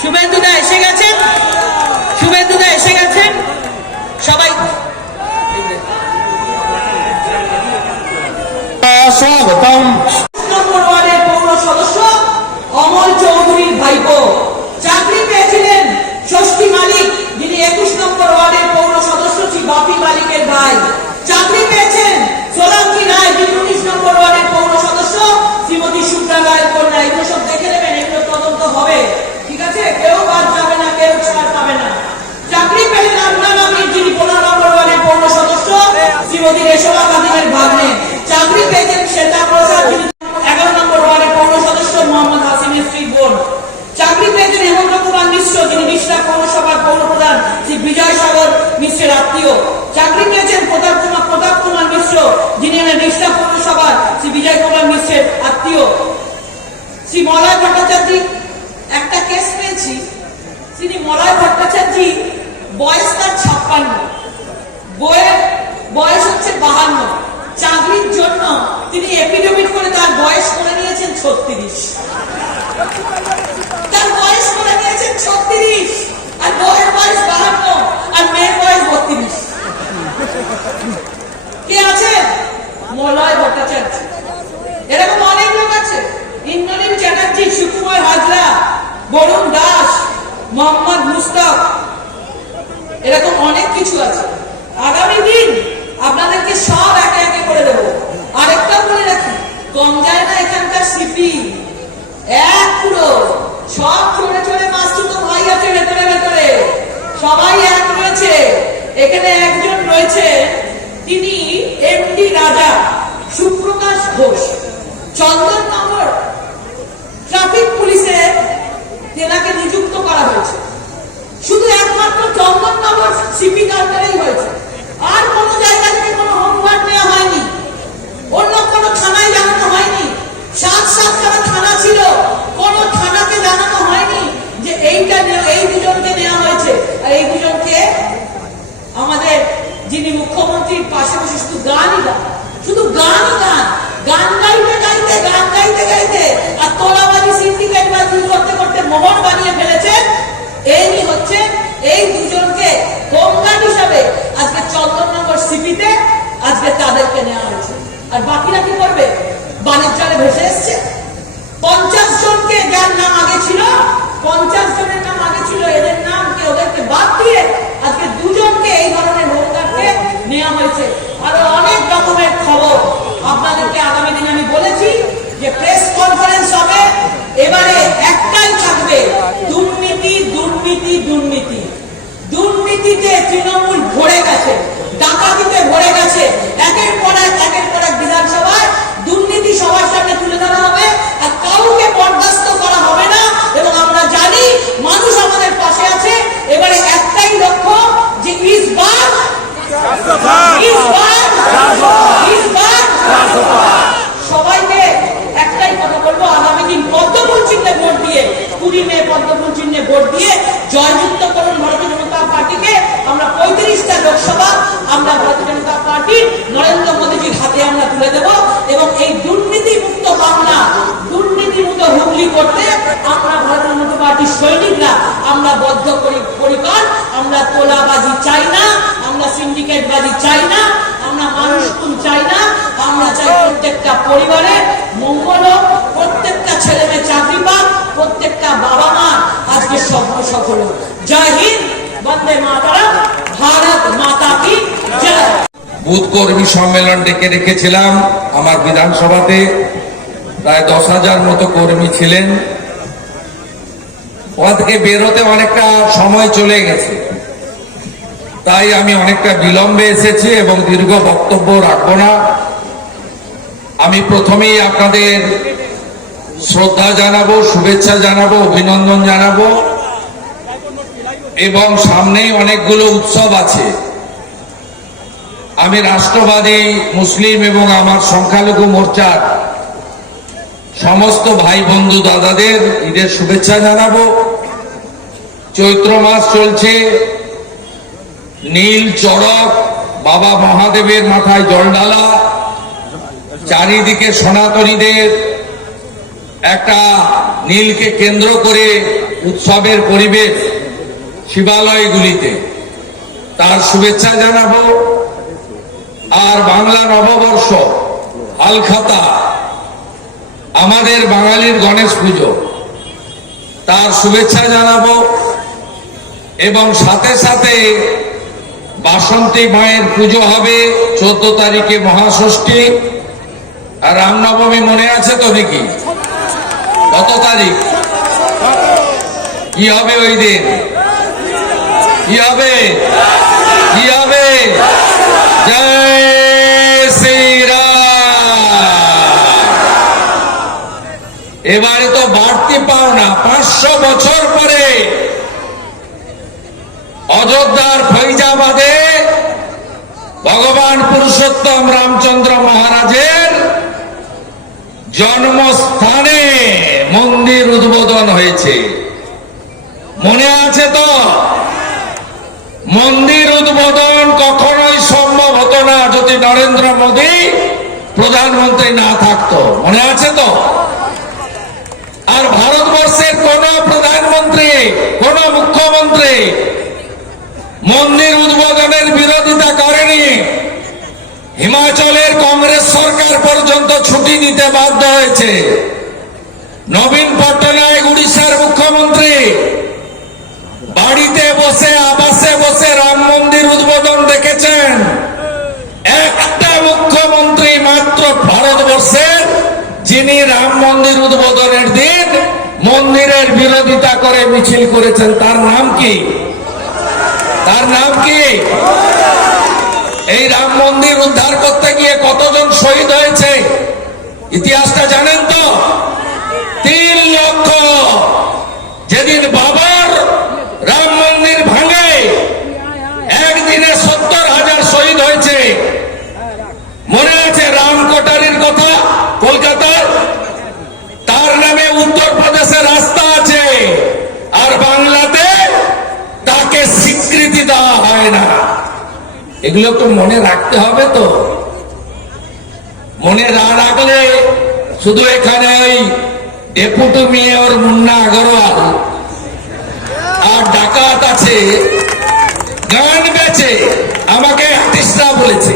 শুভেন্দুদা এসে গেছেন, শুভেন্দুদা এসে গেছেন। সবাই স্বাগতম। নম্বর ওয়ার্ডের পৌর সদস্য অমল চৌধুরীর ভাইপো চাকরি পেয়েছিলেন ষষ্ঠী মালিক, যিনি 21 নম্বর ওয়ার্ডের পৌর সদস্য, শ্রী বাপি মালিকের ভাই। চাকরি পেয়েছেন সোলাঙ্কি রায়, যিনি 19 নম্বর ওয়ার্ডের পৌর সদস্য, শ্রীমতী সুব্রা রায়ের কন্যা। এগুলো সব দেখে নেবেন, এগুলো তদন্ত হবে, ঠিক আছে? কেউ বাদ যাবে না, কেউ ছাড় পাবে না। চাকরি পেলেন আপনার নামে, যিনি 15 নম্বর ওয়ার্ডের পৌর সদস্য, শ্রীমতী রেশমা খাদিমের ভাগ্নে। চাকরি পেয়েছেন শ্বেতা প্রসাদ, যিনি 11 নম্বর ওয়ার্ডের পৌর সদস্য, মোহাম্মদ হাসিনের স্ত্রী বোন। চাকরি পেয়েছেন হেমন্ত কুমার মিশ্র, যিনি নিষ্ঠা পৌরসভার পৌরপ্রধান, শ্রী বিজয় সাগর মিশ্রের আত্মীয়। চাকরি পেয়েছেন প্রতাপ কুমার মিশ্র, যিনি নিষ্ঠা পৌরসভার শ্রী বিজয় কুমার মিশ্রের আত্মীয়। শ্রী মলয় ভট্টাচার্য, একটা কেস পেয়েছি, তিনি মলয় ভট্টাচার্য, বয়স তার 56, বইয়ের বয়স হচ্ছে 52। চাকরির জন্য তিনি এফিডেভিট করে তার বয়স করে নিয়েছেন 36। তার বয়স করে নিয়েছেন 36, আর বউয়ের বয়স 52, আর মেয়ের বয়স 32। কে আছে? মলয় ভট্টাচার্য, এরকম অনেক লোক আছে, ইন্দ্রনীল চ্যাটার্জি, সুকুমার হাজরা, বরুণ দাস, মোহাম্মদ মুস্তাক, এরকম অনেক কিছু আছে। আগামী দিন আপনাদেরকে সব একে একে করে দেবো। আরেকটা বলে রাখি, কম যায় না এখানকার সিপি, এক পুরো সব চলে চলে মাসুতো ভাই আছে ভেতরে ভেতরে, সবাই এক রয়েছে। এখানে একজন রয়েছে, তিনি এমডি রাজা সুপ্রকাশ ঘোষ, চন্দননগর ট্রাফিক পুলিশে তেনাকে নিযুক্ত করা হয়েছে। শুধু একমাত্র চন্দননগর সিপি কার্যালয় হয়েছে, আর কোন জায়গা থেকে কোনো হোমগার্ড নেওয়া হয়নি, অন্য কোনো থানায় জানানো হয়নি। 7-7খানা থানা ছিল, কোন থানাকে জানানো হয়নি যে এই দুজনকে নেওয়া হয়েছে। আর এই দুজনকে আমাদের যিনি মুখ্যমন্ত্রীর পাশে বসে শুধু গানই গান, শুধু গানই গান, গান গাইতে গাইতে গান গাইতে গাইতে আর তোলাবাজি সিন্ডিকেটবাজি করতে করতে মোহর বানিয়ে ফেলেছে। এই হচ্ছে এই দুজনকে হোমগার্ড হিসাবে আজকে চন্দননগর সিপিতে আজকে তাদেরকে নেওয়া হয়েছে। আর বাকিরা কি করবে? বানের জলে ভেসে এসছে। 50 জনকে যার নাম আগে ছিল, 50 জনের নাম আগে ছিল, এদের নামকে ওদেরকে বাদ দিয়ে আজকে দুজনকে এই ধরনের হোমগার্ডকে নেওয়া হয়েছে। আরো অনেক রকমের খবর আপনাদেরকে আগামী দিনে আমি বলেছি যে প্রেস কনফারেন্স হবে। এবারে একটাই থাকবে, দুর্নীতি দুর্নীতি দুর্নীতি। দুর্নীতিতে তৃণমূল ভরে গেছে, ডাকাতিতে ভরে গেছে। একের পর এক বিধানসভায় দুর্নীতি সবার সামনে তুলে ধরা হবে, আর কাউকে বরদাস্ত করা হবে না। এবং আমরা জানি মানুষ আমাদের পাশে আছে। এবারে একটাই লক্ষ্য যে সবাইকে একটাই কথা বলবো, আগামী দিন পদ্মফুল চিহ্নে ভোট দিয়ে, 20 মে পদ্মফুল চিহ্নে ভোট দিয়ে জয়যুক্ত করুন ভারতীয় জনতা পার্টিকে। আমরা 35টা লোকসভা আমরা ভারতীয় জনতা পার্টি নরেন্দ্র মোদীজির হাতে আমরা তুলে দেব। এবং এই দুর্নীতি মুক্ত বাংলা, দুর্নীতি মুক্ত হুগলি করতে আমরা ভারতীয় জনতা পার্টির সৈনিকরা আমরা বদ্ধপরিকর। আমরা তোলাবাজি চাই না, আমরা সিন্ডিকেটবাজি চাই না, আমরা মানুষ খুন চাই না। আমরা চাই প্রত্যেকটা পরিবারে মঙ্গল হোক, প্রত্যেকটা ছেলে মেয়ে চাকরি পাক, প্রত্যেকটা বাবা মা আজকে স্বপ্ন সফল হোক। জয় হিন্দ, বন্দে মাতরম, ভারত মাতা কি জয়। বুথ কর্মী সম্মেলন ডেকে রেখেছিলাম আমার বিধানসভাতে, প্রায় 10,000 মতো কর্মী ছিলেন। ওখান থেকে বেরোতে অনেকটা সময় চলে গেছে, তাই আমি অনেকটা বিলম্বে এসেছি এবং দীর্ঘ বক্তব্য রাখবো না। আমি প্রথমেই আপনাদের শ্রদ্ধা জানাবো, শুভেচ্ছা জানাবো, অভিনন্দন জানাবো। এবং সামনেই অনেকগুলো উৎসব আছে। আমি রাষ্ট্রবাদী মুসলিম এবং আমার সংখ্যালঘু মোর্চার সমস্ত ভাই বন্ধু দাদাদের ঈদের শুভেচ্ছা জানাবো। চৈত্র মাস চলছে, নীল চড়ক, বাবা মহাদেবের মাথায় জল ঢালা, চারিদিকে সনাতনীদের একটা নীলকে কেন্দ্র করে উৎসবের পরিবেশ শিবালয়গুলিতে, তার শুভেচ্ছা জানাবো। আর বাংলা নববর্ষ হালখাতা, আমাদের বাঙালির গণেশ পুজো, তার শুভেচ্ছা জানাবো। এবং সাথে সাথে বাসন্তী মায়ের পুজো হবে 14 তারিখে, মহাষষ্ঠী। আর রামনবমী মনে আছে তো নাকি? কত তারিখ? কি হবে ওই দিন? কি হবে? কি হবে? জয় শ্রীরাম। এবারে তো বাড়তি পাওনা, 500 বছর পরে অযোধ্যার ফৈজাবাদে ভগবান পুরুষোত্তম রামচন্দ্র মহারাজের জন্মস্থানে মন্দির উদ্বোধন হয়েছে। মনে আছে তো? মন্দির উদ্বোধন কখনোই সম্ভব হতো না যদি নরেন্দ্র মোদী প্রধানমন্ত্রী না থাকতো। মনে আছে তো? আর ভারতবর্ষের কোন প্রধানমন্ত্রী, কোন মুখ্যমন্ত্রী মন্দির উদ্বোধনের বিরোধিতা করেনি। হিমাচলের কংগ্রেস সরকার পর্যন্ত ছুটি নিতে বাধ্য হয়েছে। নবীন পট্টনায়ক উড়িষ্যার মুখ্যমন্ত্রী বাড়িতে বসে আবাসে বসে রাম মন্দির উদ্বোধন দেখেছেন। একটা মুখ্যমন্ত্রী মাত্র ভারতবর্ষের যিনি রাম মন্দির উদ্বোধনের দিন মন্দিরের বিরোধিতা করে মিছিল করেছেন। তার নাম কি? তার নাম কি? এই রাম মন্দির উদ্ধার করতে গিয়ে কতজন শহীদ হয়েছে ইতিহাসটা জানেন তো? 3 লক্ষ। যেদিন বাবার রাম মন্দির ভাঙে একদিনে 70,000 শহীদ হয়েছে। মনে আছে রাম কোটারির কথা কলকাতার? তার নামে উত্তরপ্রদেশে রাস্তা আছে, আর বাংলাতে তাকে স্বীকৃতি দেওয়া হয় না। এগুলো তো মনে রাখতে হবে। তো মনে না রাখলে শুধু এখানে ওই ডেপুটি মেয়র মুন্না আগরওয়াল আর ডাকাত আছে গান বেচে, আমাকে আর্টিস্টরা বলেছে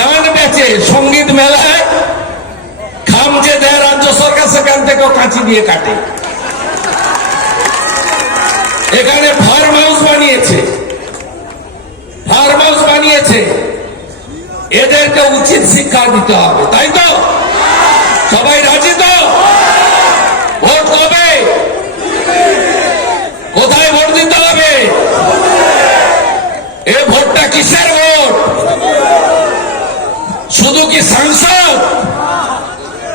গান বেচে সঙ্গীত মেলায় খাম যে দেয় রাজ্য সরকার সেখান থেকেও কাঁচি দিয়ে কাটে। এখানে ফার্ম হাউস বানিয়েছে, ফার্ম হাউস বানিয়েছে। এদেরকে উচিত শিক্ষা দিতে হবে, তাই তো? সবাই রাজি তো? ভোট কবে? কোথায় ভোট দিতে হবে? এ ভোটটা কিসের ভোট? শুধু কি সাংসদ?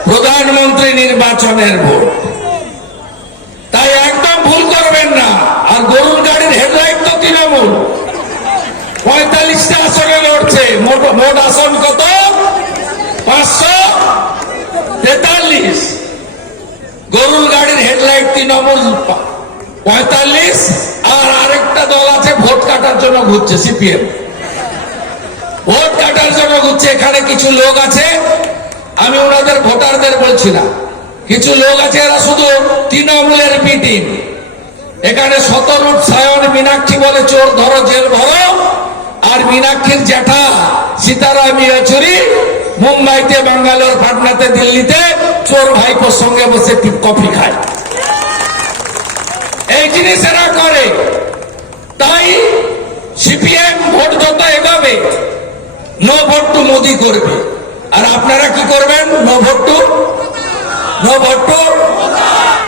প্রধানমন্ত্রী নির্বাচনের ভোট। তাই একদম ভুল করবেন না। আর গরুর গাড়ির হেডলাইট তো তৃণমূল 45টা আসনে লড়ছে। মোট আসন কত? 543। গরুর গাড়ির হেডলাইট তৃণমূল 45, আর আরেকটা দল আছে ভোট কাটার জন্য ঘুরছে, সিপিএম। ভোট কাটার জন্য ঘুরছে। এখানে কিছু লোক আছে, আমি ওনাদের ভোটারদের বলছিলাম, কিছু লোক আছে এরা শুধু তৃণমূলের মিটিং। এখানে শতরূপ সায়ন মীনাক্ষী বলে চোর ধরো জেল ভরো, আর মীনাক্ষীর জ্যাঠা সীতারাম ইয়েচুরি মুম্বাইতে, বাঙ্গালোর, পাটনাতে, দিল্লিতে চোর ভাইপোর সঙ্গে বসে কফি খায়। এই জিনিস এরা করে। তাই সিপিএম ভোট যত এগোবে নো ভোট টু মোদি করবে। আর আপনারা কি করবেন? No vote to, no vote to,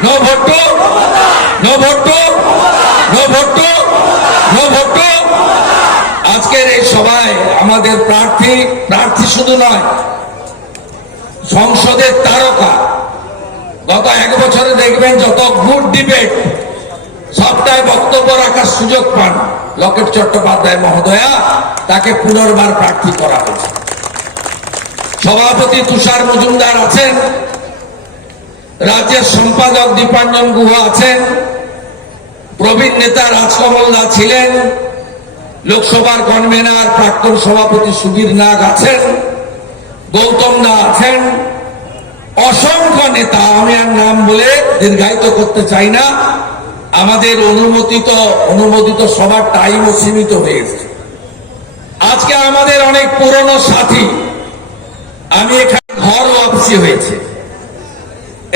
no vote to, no vote to, no vote to, no vote to. আজকের এই সভায় আমাদের প্রার্থী শুধু নয়, সংসদের তারকা। গত 1 বছরে দেখবেন যত গুড ডিবেট সবটাই বক্তব্য রাখার সুযোগ পান লকেট চট্টোপাধ্যায় মহোদয়া, তাকে পুনর্বার প্রার্থী করা হয়েছে। সভাপতি তুষার মজুমদার আছেন, রাজ্যের সম্পাদক দীপাঞ্জন গুহ আছেন, প্রবীণ নেতা রাজকমল দা ছিলেন, লোকসভার কনভেনার প্রাক্তন সভাপতি সুবীর নাগ আছেন, গৌতম দা আছেন, অসংখ্য নেতা। আমি আর নাম বলে দীর্ঘায়িত করতে চাই না। আমাদের অনুমোদিত সবার টাইমও সীমিত হয়ে গেছে। আজকে আমাদের অনেক পুরনো সাথী, আমি এখানে ঘর ওয়াপসি হয়েছে,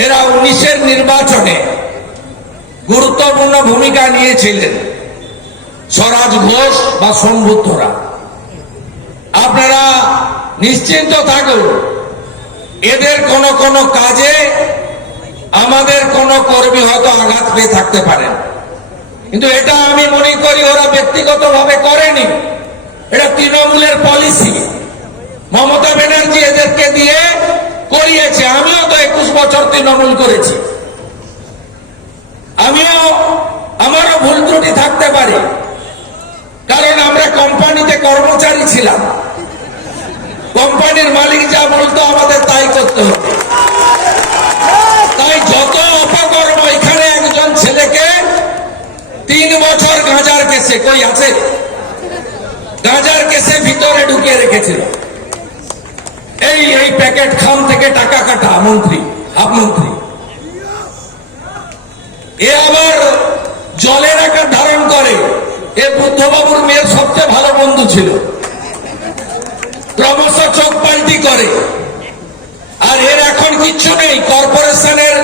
এরা 19-এর নির্বাচনে গুরুত্বপূর্ণ ভূমিকা নিয়েছিলেন। স্বরাজ ঘোষ বা সম্বুদ্ধরা, আপনারা নিশ্চিন্ত থাকুন, এদের কোন কাজে আমাদের কোন কর্মী হয়তো আঘাত পেয়ে থাকতে পারেন, কিন্তু এটা আমি মনে করি ওরা ব্যক্তিগতভাবে করেনি। এটা তৃণমূলের পলিসি। মমতা ব্যানার্জি এদেরকে দিয়ে করিয়েছে। আমিও তো 21 বছর তৃণমূল করেছি। আমারও ভুল ত্রুটি থাকতে পারে, কারণ আমরা কোম্পানিতে কর্মচারী ছিলাম। কোম্পানির মালিক যা বলতো আমাদের তাই করতে হতো। তাই যত অপকর্ম, এখানে একজন ছেলেকে 3 বছর গাঁজার কেসে, কই আছে, গাঁজার কেসে ভিতরে ঢুকিয়ে রেখেছিল। এই প্যাকেট খাম থেকে টাকা কাটা মন্ত্রী, মন্ত্রী। এ আবার জলের আকার ধারণ করে। এ বুদ্ধবাবুর মেয়ের সবচেয়ে ভালো বন্ধু ছিল। ক্রমশ চোখ পাল্টি করে। আর এর এখন কিচ্ছু নেই। কর্পোরেশনের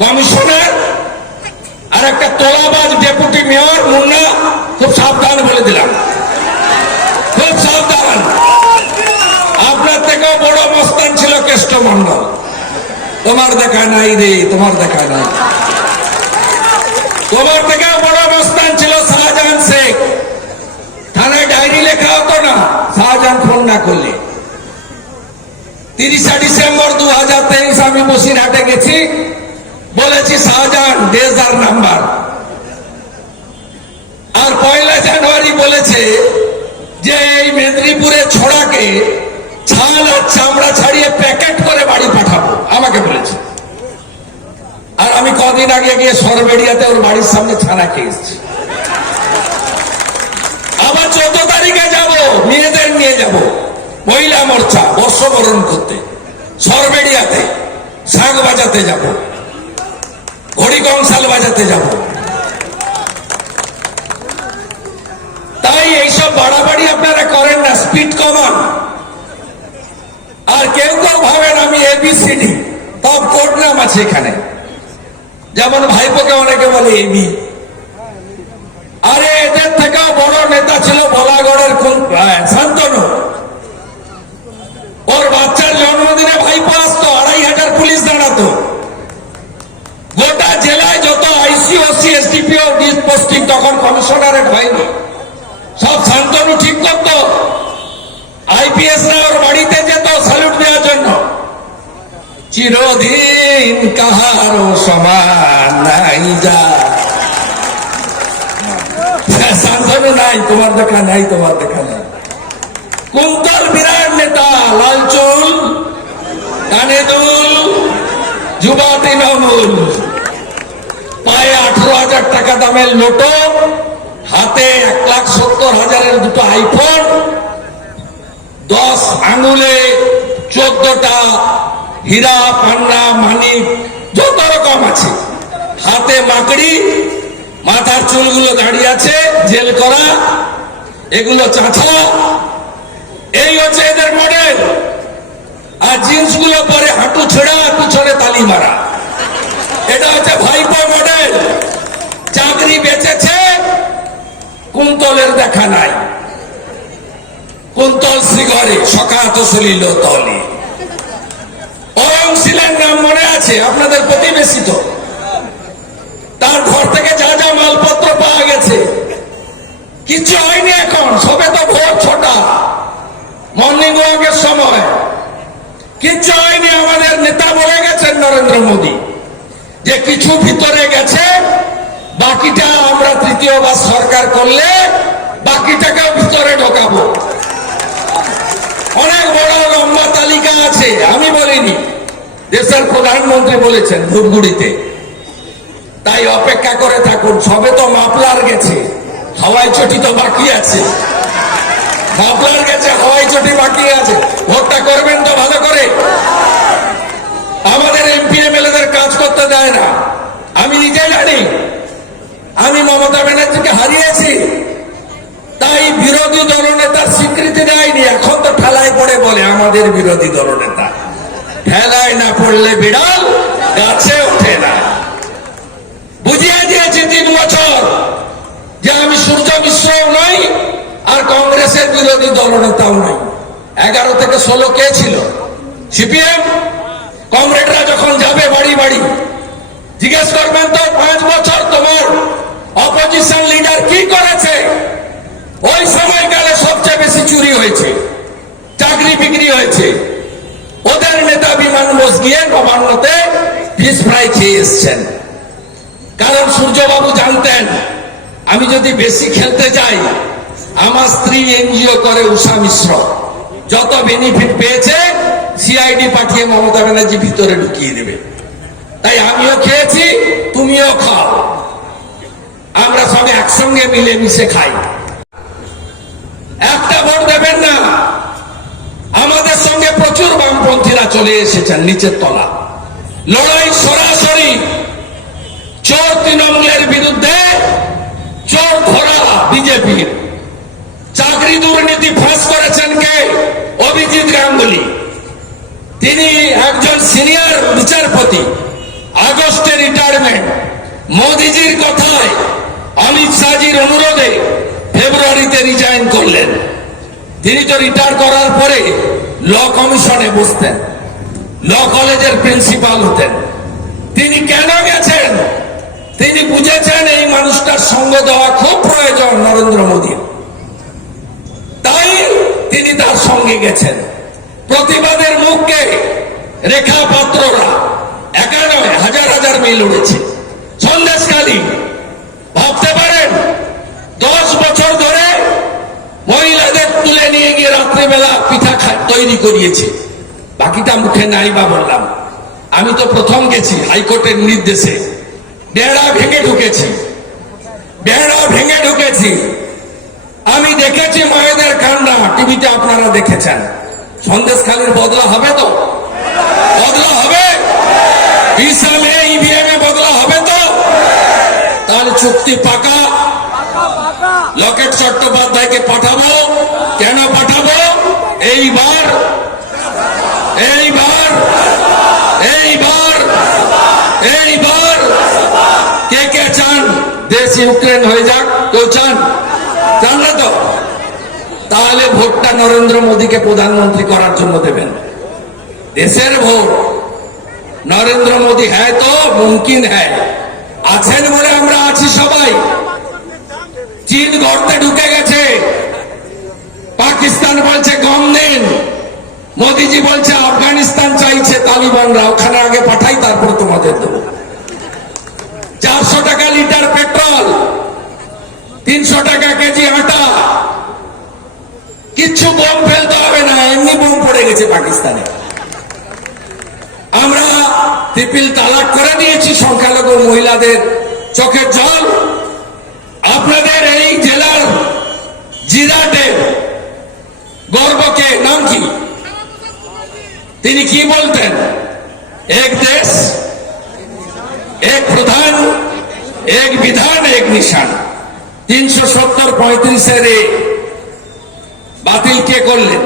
কমিশনার আর একটা তোলাবাজ ডেপুটি মেয়র মুন্না, খুব সাবধান বলে দিলাম, খুব সাবধান। আপনার থেকেও বড় মস্তান ছিল কেষ্টমন্ডল, তোমার দেখা নাই রে, তোমার দেখা নাই। তোমার থেকেও বড় মস্তান ছিল শাহজাহান শেখ। থানায় ডায়েরি লেখা হতো না শাহজাহান ফোন না করলে। 30 ডিসেম্বর 2023 আমি বসিরহাটে গেছি, বলেছি শাহজাহান ডেজার নাম্বার। আর 1 জানুয়ারি বলেছে যে এই মেদিনীপুরে ছড়াকে ছাল আর চামড়া ছাড়িয়ে প্যাকেট করে বাড়ি পাঠাবো, আমাকে বলেছে। আর আমি কদিন আগে গিয়ে সরবেড়িয়াতে ওর বাড়ির সামনে ছানা খেয়ে এসেছি। আবার 14 তারিখে যাব, মেয়েদের নিয়ে যাব মহিলা মোর্চা বর্ষবরণ করতে সরবেড়িয়াতে, শাঁখ বাজাতে যাব, ঘড়ি কংসাল বাজাতে যাব। তাই এইসব বাড়াবাড়ি আপনারা করেন না, স্পিড কমান। আর কেউ কেউ ভাবেন আমি ABCD, তব কোড নাম আছে এখানে, যেমন ভাইপোকে অনেকে বলে এবি। আরে এদের থেকেও বড় নেতা ছিল বলাগড়ের শান্তনু। ওর বাচ্চার জন্মদিনে ভাইপো আসতো, আড়াইহাটার পুলিশ দাঁড়াতো। গোটা জেলায় যত ICOC SDPO পোস্টিং, তখন কমিশনারেট হয়নি, সব শান্তনু ঠিক করতো। IPSরা ওর বাড়িতে যেত স্যালুট দেওয়ার জন্য। চিরদিন কাহারো সমান নাই যা, শান্তনু নাই, তোমার দেখা নাই, তোমার দেখা নাই। কুন্তল বিরাট নেতা, লাল চুল, কানে দুল, যুবা তৃণমূল, পায়ে 18,000 টাকা দামের লোটো, হাতে 1,70,000-এর দুটো আইফোন, 10 আঙুলে 14টা হীরা পান্না মানিক যত রকম আছে, হাতে মাকড়ি, মাথার চুলগুলো দাঁড়িয়ে আছে জেল করা, এগুলো চাঁচা। এই হচ্ছে এদের মডেল। আর জিন্স গুলো পরে হাঁটু ছেড়া, পিছনে তালি মারা, এটা হচ্ছে ভাইপো মডেল। চাকরি বেচেছে, কুন্তলের দেখা নাই। কুন্তল শ্রীঘরে সখাত সলিল তলে। অয়ংশীলের নাম মনে আছে আপনাদের, প্রতিবেশী তো। তার ঘর থেকে যা যা মালপত্র পাওয়া গেছে, কিছু হয়নি এখন, সবে তো ভোর 6টা মর্নিং ওয়াকের সময়, কিচ্ছু হয়নি। আমাদের নেতা বলে গেছেন নরেন্দ্র মোদী যে কিছু ভিতরে গেছে, বাকিটা আমরা তৃতীয়বার সরকার করলে বাকিটাকেও ভিতরে ঢোকাবো। অনেক বড় লম্বা তালিকা আছে, আমি বলিনি, দেশের প্রধানমন্ত্রী বলেছেন ধূপগুড়িতে। তাই অপেক্ষা করে থাকুন, সবে তো মাপলার গেছে, হাওয়াই চটি তো বাকি আছে। মাপলার গেছে, হাওয়াই চটি বাকি আছে। ভোটটা করবেন তো ভালো করে। আমাদের MP MLA-দের কাজ করতে দেয় না, আমি নিজে জানি। আমি মমতা ব্যানার্জিকে হারিয়েছি, তাই বিরোধী দলনেতার স্বীকৃতি দেয়নি। এখন তো ঠেলায় পড়ে বলে আমাদের বিরোধী দলনেতা। ঠেলায় না পড়লে বিড়াল গাছে ওঠে না। বুঝিয়ে দিয়েছি 3 বছর যে আমি সূর্য মিশ্রও নই, আর কংগ্রেসের বিরোধী দলনেতাও নই। 11 থেকে 16 কে ছিল? CPM। কমরেডরা যখন যাবে বাড়ি বাড়ি, জিজ্ঞেস করবেন তো 5 বছর তোমার অপোজিশন লিডার কি করেছে? ওই সময়কালে সবচেয়ে বেশি চুরি হয়েছে, চাকরি বিক্রি হয়েছে। ওদের নেতা বিমান বোস গিয়ে নবান্নতে ফিশ ফ্রাই খেয়ে এসছেন। কারণ সূর্যবাবু জানতেন আমি যদি বেশি খেলতে যাই, আমার স্ত্রী NGO করে উষা মিশ্র, যত বেনিফিট পেয়েছে CID পাঠিয়ে মমতা ব্যানার্জি ভিতরে ঢুকিয়ে দেবে। তাই আমিও খেয়েছি, তুমিও খাও, আমরা সব একসঙ্গে মিলে মিশে খাই। একটা ভোট দেবেন না। আমাদের সঙ্গে প্রচুর বামপন্থীরা চলে এসেছেন নিচের তলা। লড়াই সরাসরি চোর তৃণমূলের বিরুদ্ধে, চোর ধরা বিজেপির। চাকরি দুর্নীতি ফাঁস করেছেন কে? অভিজিৎ গাঙ্গুলি। তিনি একজন সিনিয়র বিচারপতি, আগস্টে রিটায়ারমেন্ট। মোদিজির কথায়, অমিত শাহজির অনুরোধে ফেব্রুয়ারিতে রিজাইন করলেন। তিনি তো রিটায়ার করার পরে ল কমিশনে বসতেন, ল কলেজের প্রিন্সিপাল হতেন। তিনি কেন গেছেন? তিনি বুঝেছেন এই মানুষটার সঙ্গ দেওয়া খুব প্রয়োজন নরেন্দ্র মোদীর, তাই তিনি তার সঙ্গে গেছেন। প্রতিবাদের মুখকে রেখা পাত্ররা একা নয়, হাজার হাজার মিল উড়েছে। সন্দেশখালী, ভাবতে পারেন 10 বছর ধরে মহিলাদের তুলে নিয়ে গিয়ে রাত্রেবেলা পিঠা তৈরি করিয়েছে। বাকিটা মুখে নাই বা বললাম। আমি তো প্রথম গেছি হাইকোর্টের নির্দেশে, বেড়া ভেঙে ঢুকেছি। আমি দেখেছি মায়েদের কান্না, টিভিতে আপনারা দেখেছেন। সন্দেশখালীর বদলা হবে তো? বদলা হবে? ইসলামে ইভিএম এ বদলা হবে তো? তাহলে চুক্তি পাকা। লকেট চট্টোপাধ্যায়কে পাঠাবো। কেন পাঠাবো? এইবার কে কে চান দেশ ইউক্রেন হয়ে যাক? কেউ চান না তো? তাহলে ভোটটা নরেন্দ্র মোদীকে প্রধানমন্ত্রী করার জন্য দেবেন। দেশের ভোট নরেন্দ্র মোদী হ্যাঁ তো মুমকিন হ্যাঁ, আছেন বলে আমরা আছি সবাই। চীন গর্তে ঢুকে গেছে, পাকিস্তান বলছে গম দিন, মোদীজি বলছে আফগানিস্তান চাইছে তালিবানরা, ওখানে আগে পাঠাই তারপরে তোমাদের দেবো। 400 টাকা লিটার পেট্রোল, 300 টাকা কেজি আটা। কিচ্ছু বোম ফেলতে হবে না, এমনি বোম পড়ে গেছে পাকিস্তানে। আমরা ট্রিপল তালাক করে দিয়েছি সংখ্যালঘু মহিলাদের চোখের জল। আপনাদের এই জেলার জিরাটের গর্বকে নাম কি? তিনি কি বলতেন? এক দেশ এক প্রধান, এক বিধান, এক নিশান। 370-35 বাতিল কে করলেন?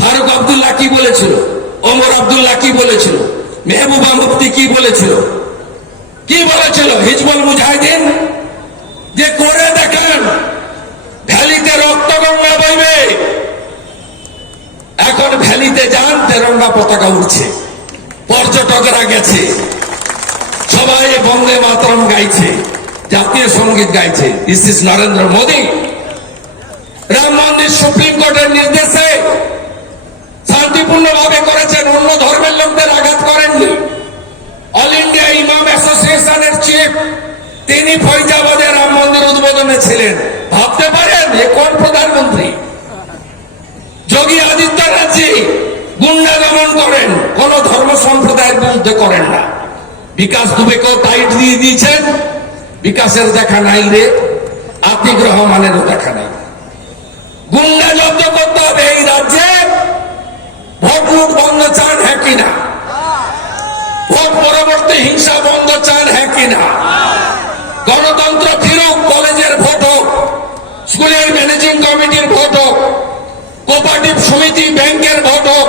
ফারুক আব্দুল্লাহ কি বলেছিল? ওমর আব্দুল্লাহ কি বলেছিল? মেহবুবা মুফতি কি বলেছিল? হিজবুল মুজাহিদিন যে করে দেখেন ভ্যালিতে রক্ত গঙ্গা বইবে। এখন ভ্যালিতে যান, তেরঙ্গা পতাকা উঠছে, পর্যটকরা গেছে, সবাই বন্দে মাতরম গাইছে, জাতীয় সঙ্গীত গাইছে। This is Narendra Modi. Ram Mandir supreme কোর্টের নির্দেশে শান্তিপূর্ণভাবে করেছেন, অন্য ধর্মের লোকদের আঘাত করেননি। অল ইন্ডিয়া ইমাম অ্যাসোসিয়েশনের চিফ, তিনি ফৈজাবাদে রাম মন্দির উদ্বোধনে ছিলেন। ভাবতে পারেন এ কোন প্রধানমন্ত্রী? যোগী আদিত্যনাথজি গুন্ডা দমন করেন, কোন ধর্ম সম্প্রদায়ের বিরুদ্ধে করেন না। বিকাশ দুবেকেও টাইট দিয়ে দিয়েছেন, বিকাশের দেখা নাই রে, আতিক রহমানেরও দেখা নাই। গুন্ডা জব্দ করতে হবে এই রাজ্যে। ভোট লুট বন্ধ চান হ্যাঁ কিনা? ভোট পরবর্তী হিংসা বন্ধ চান হ্যাঁ কিনা? গণতন্ত্র ফিরুক, কলেজের ভোট হোক, স্কুলের ম্যানেজিং কমিটির ভোট হোক, কোঅপারেটিভ সমিতি ব্যাংকের ভোট হোক,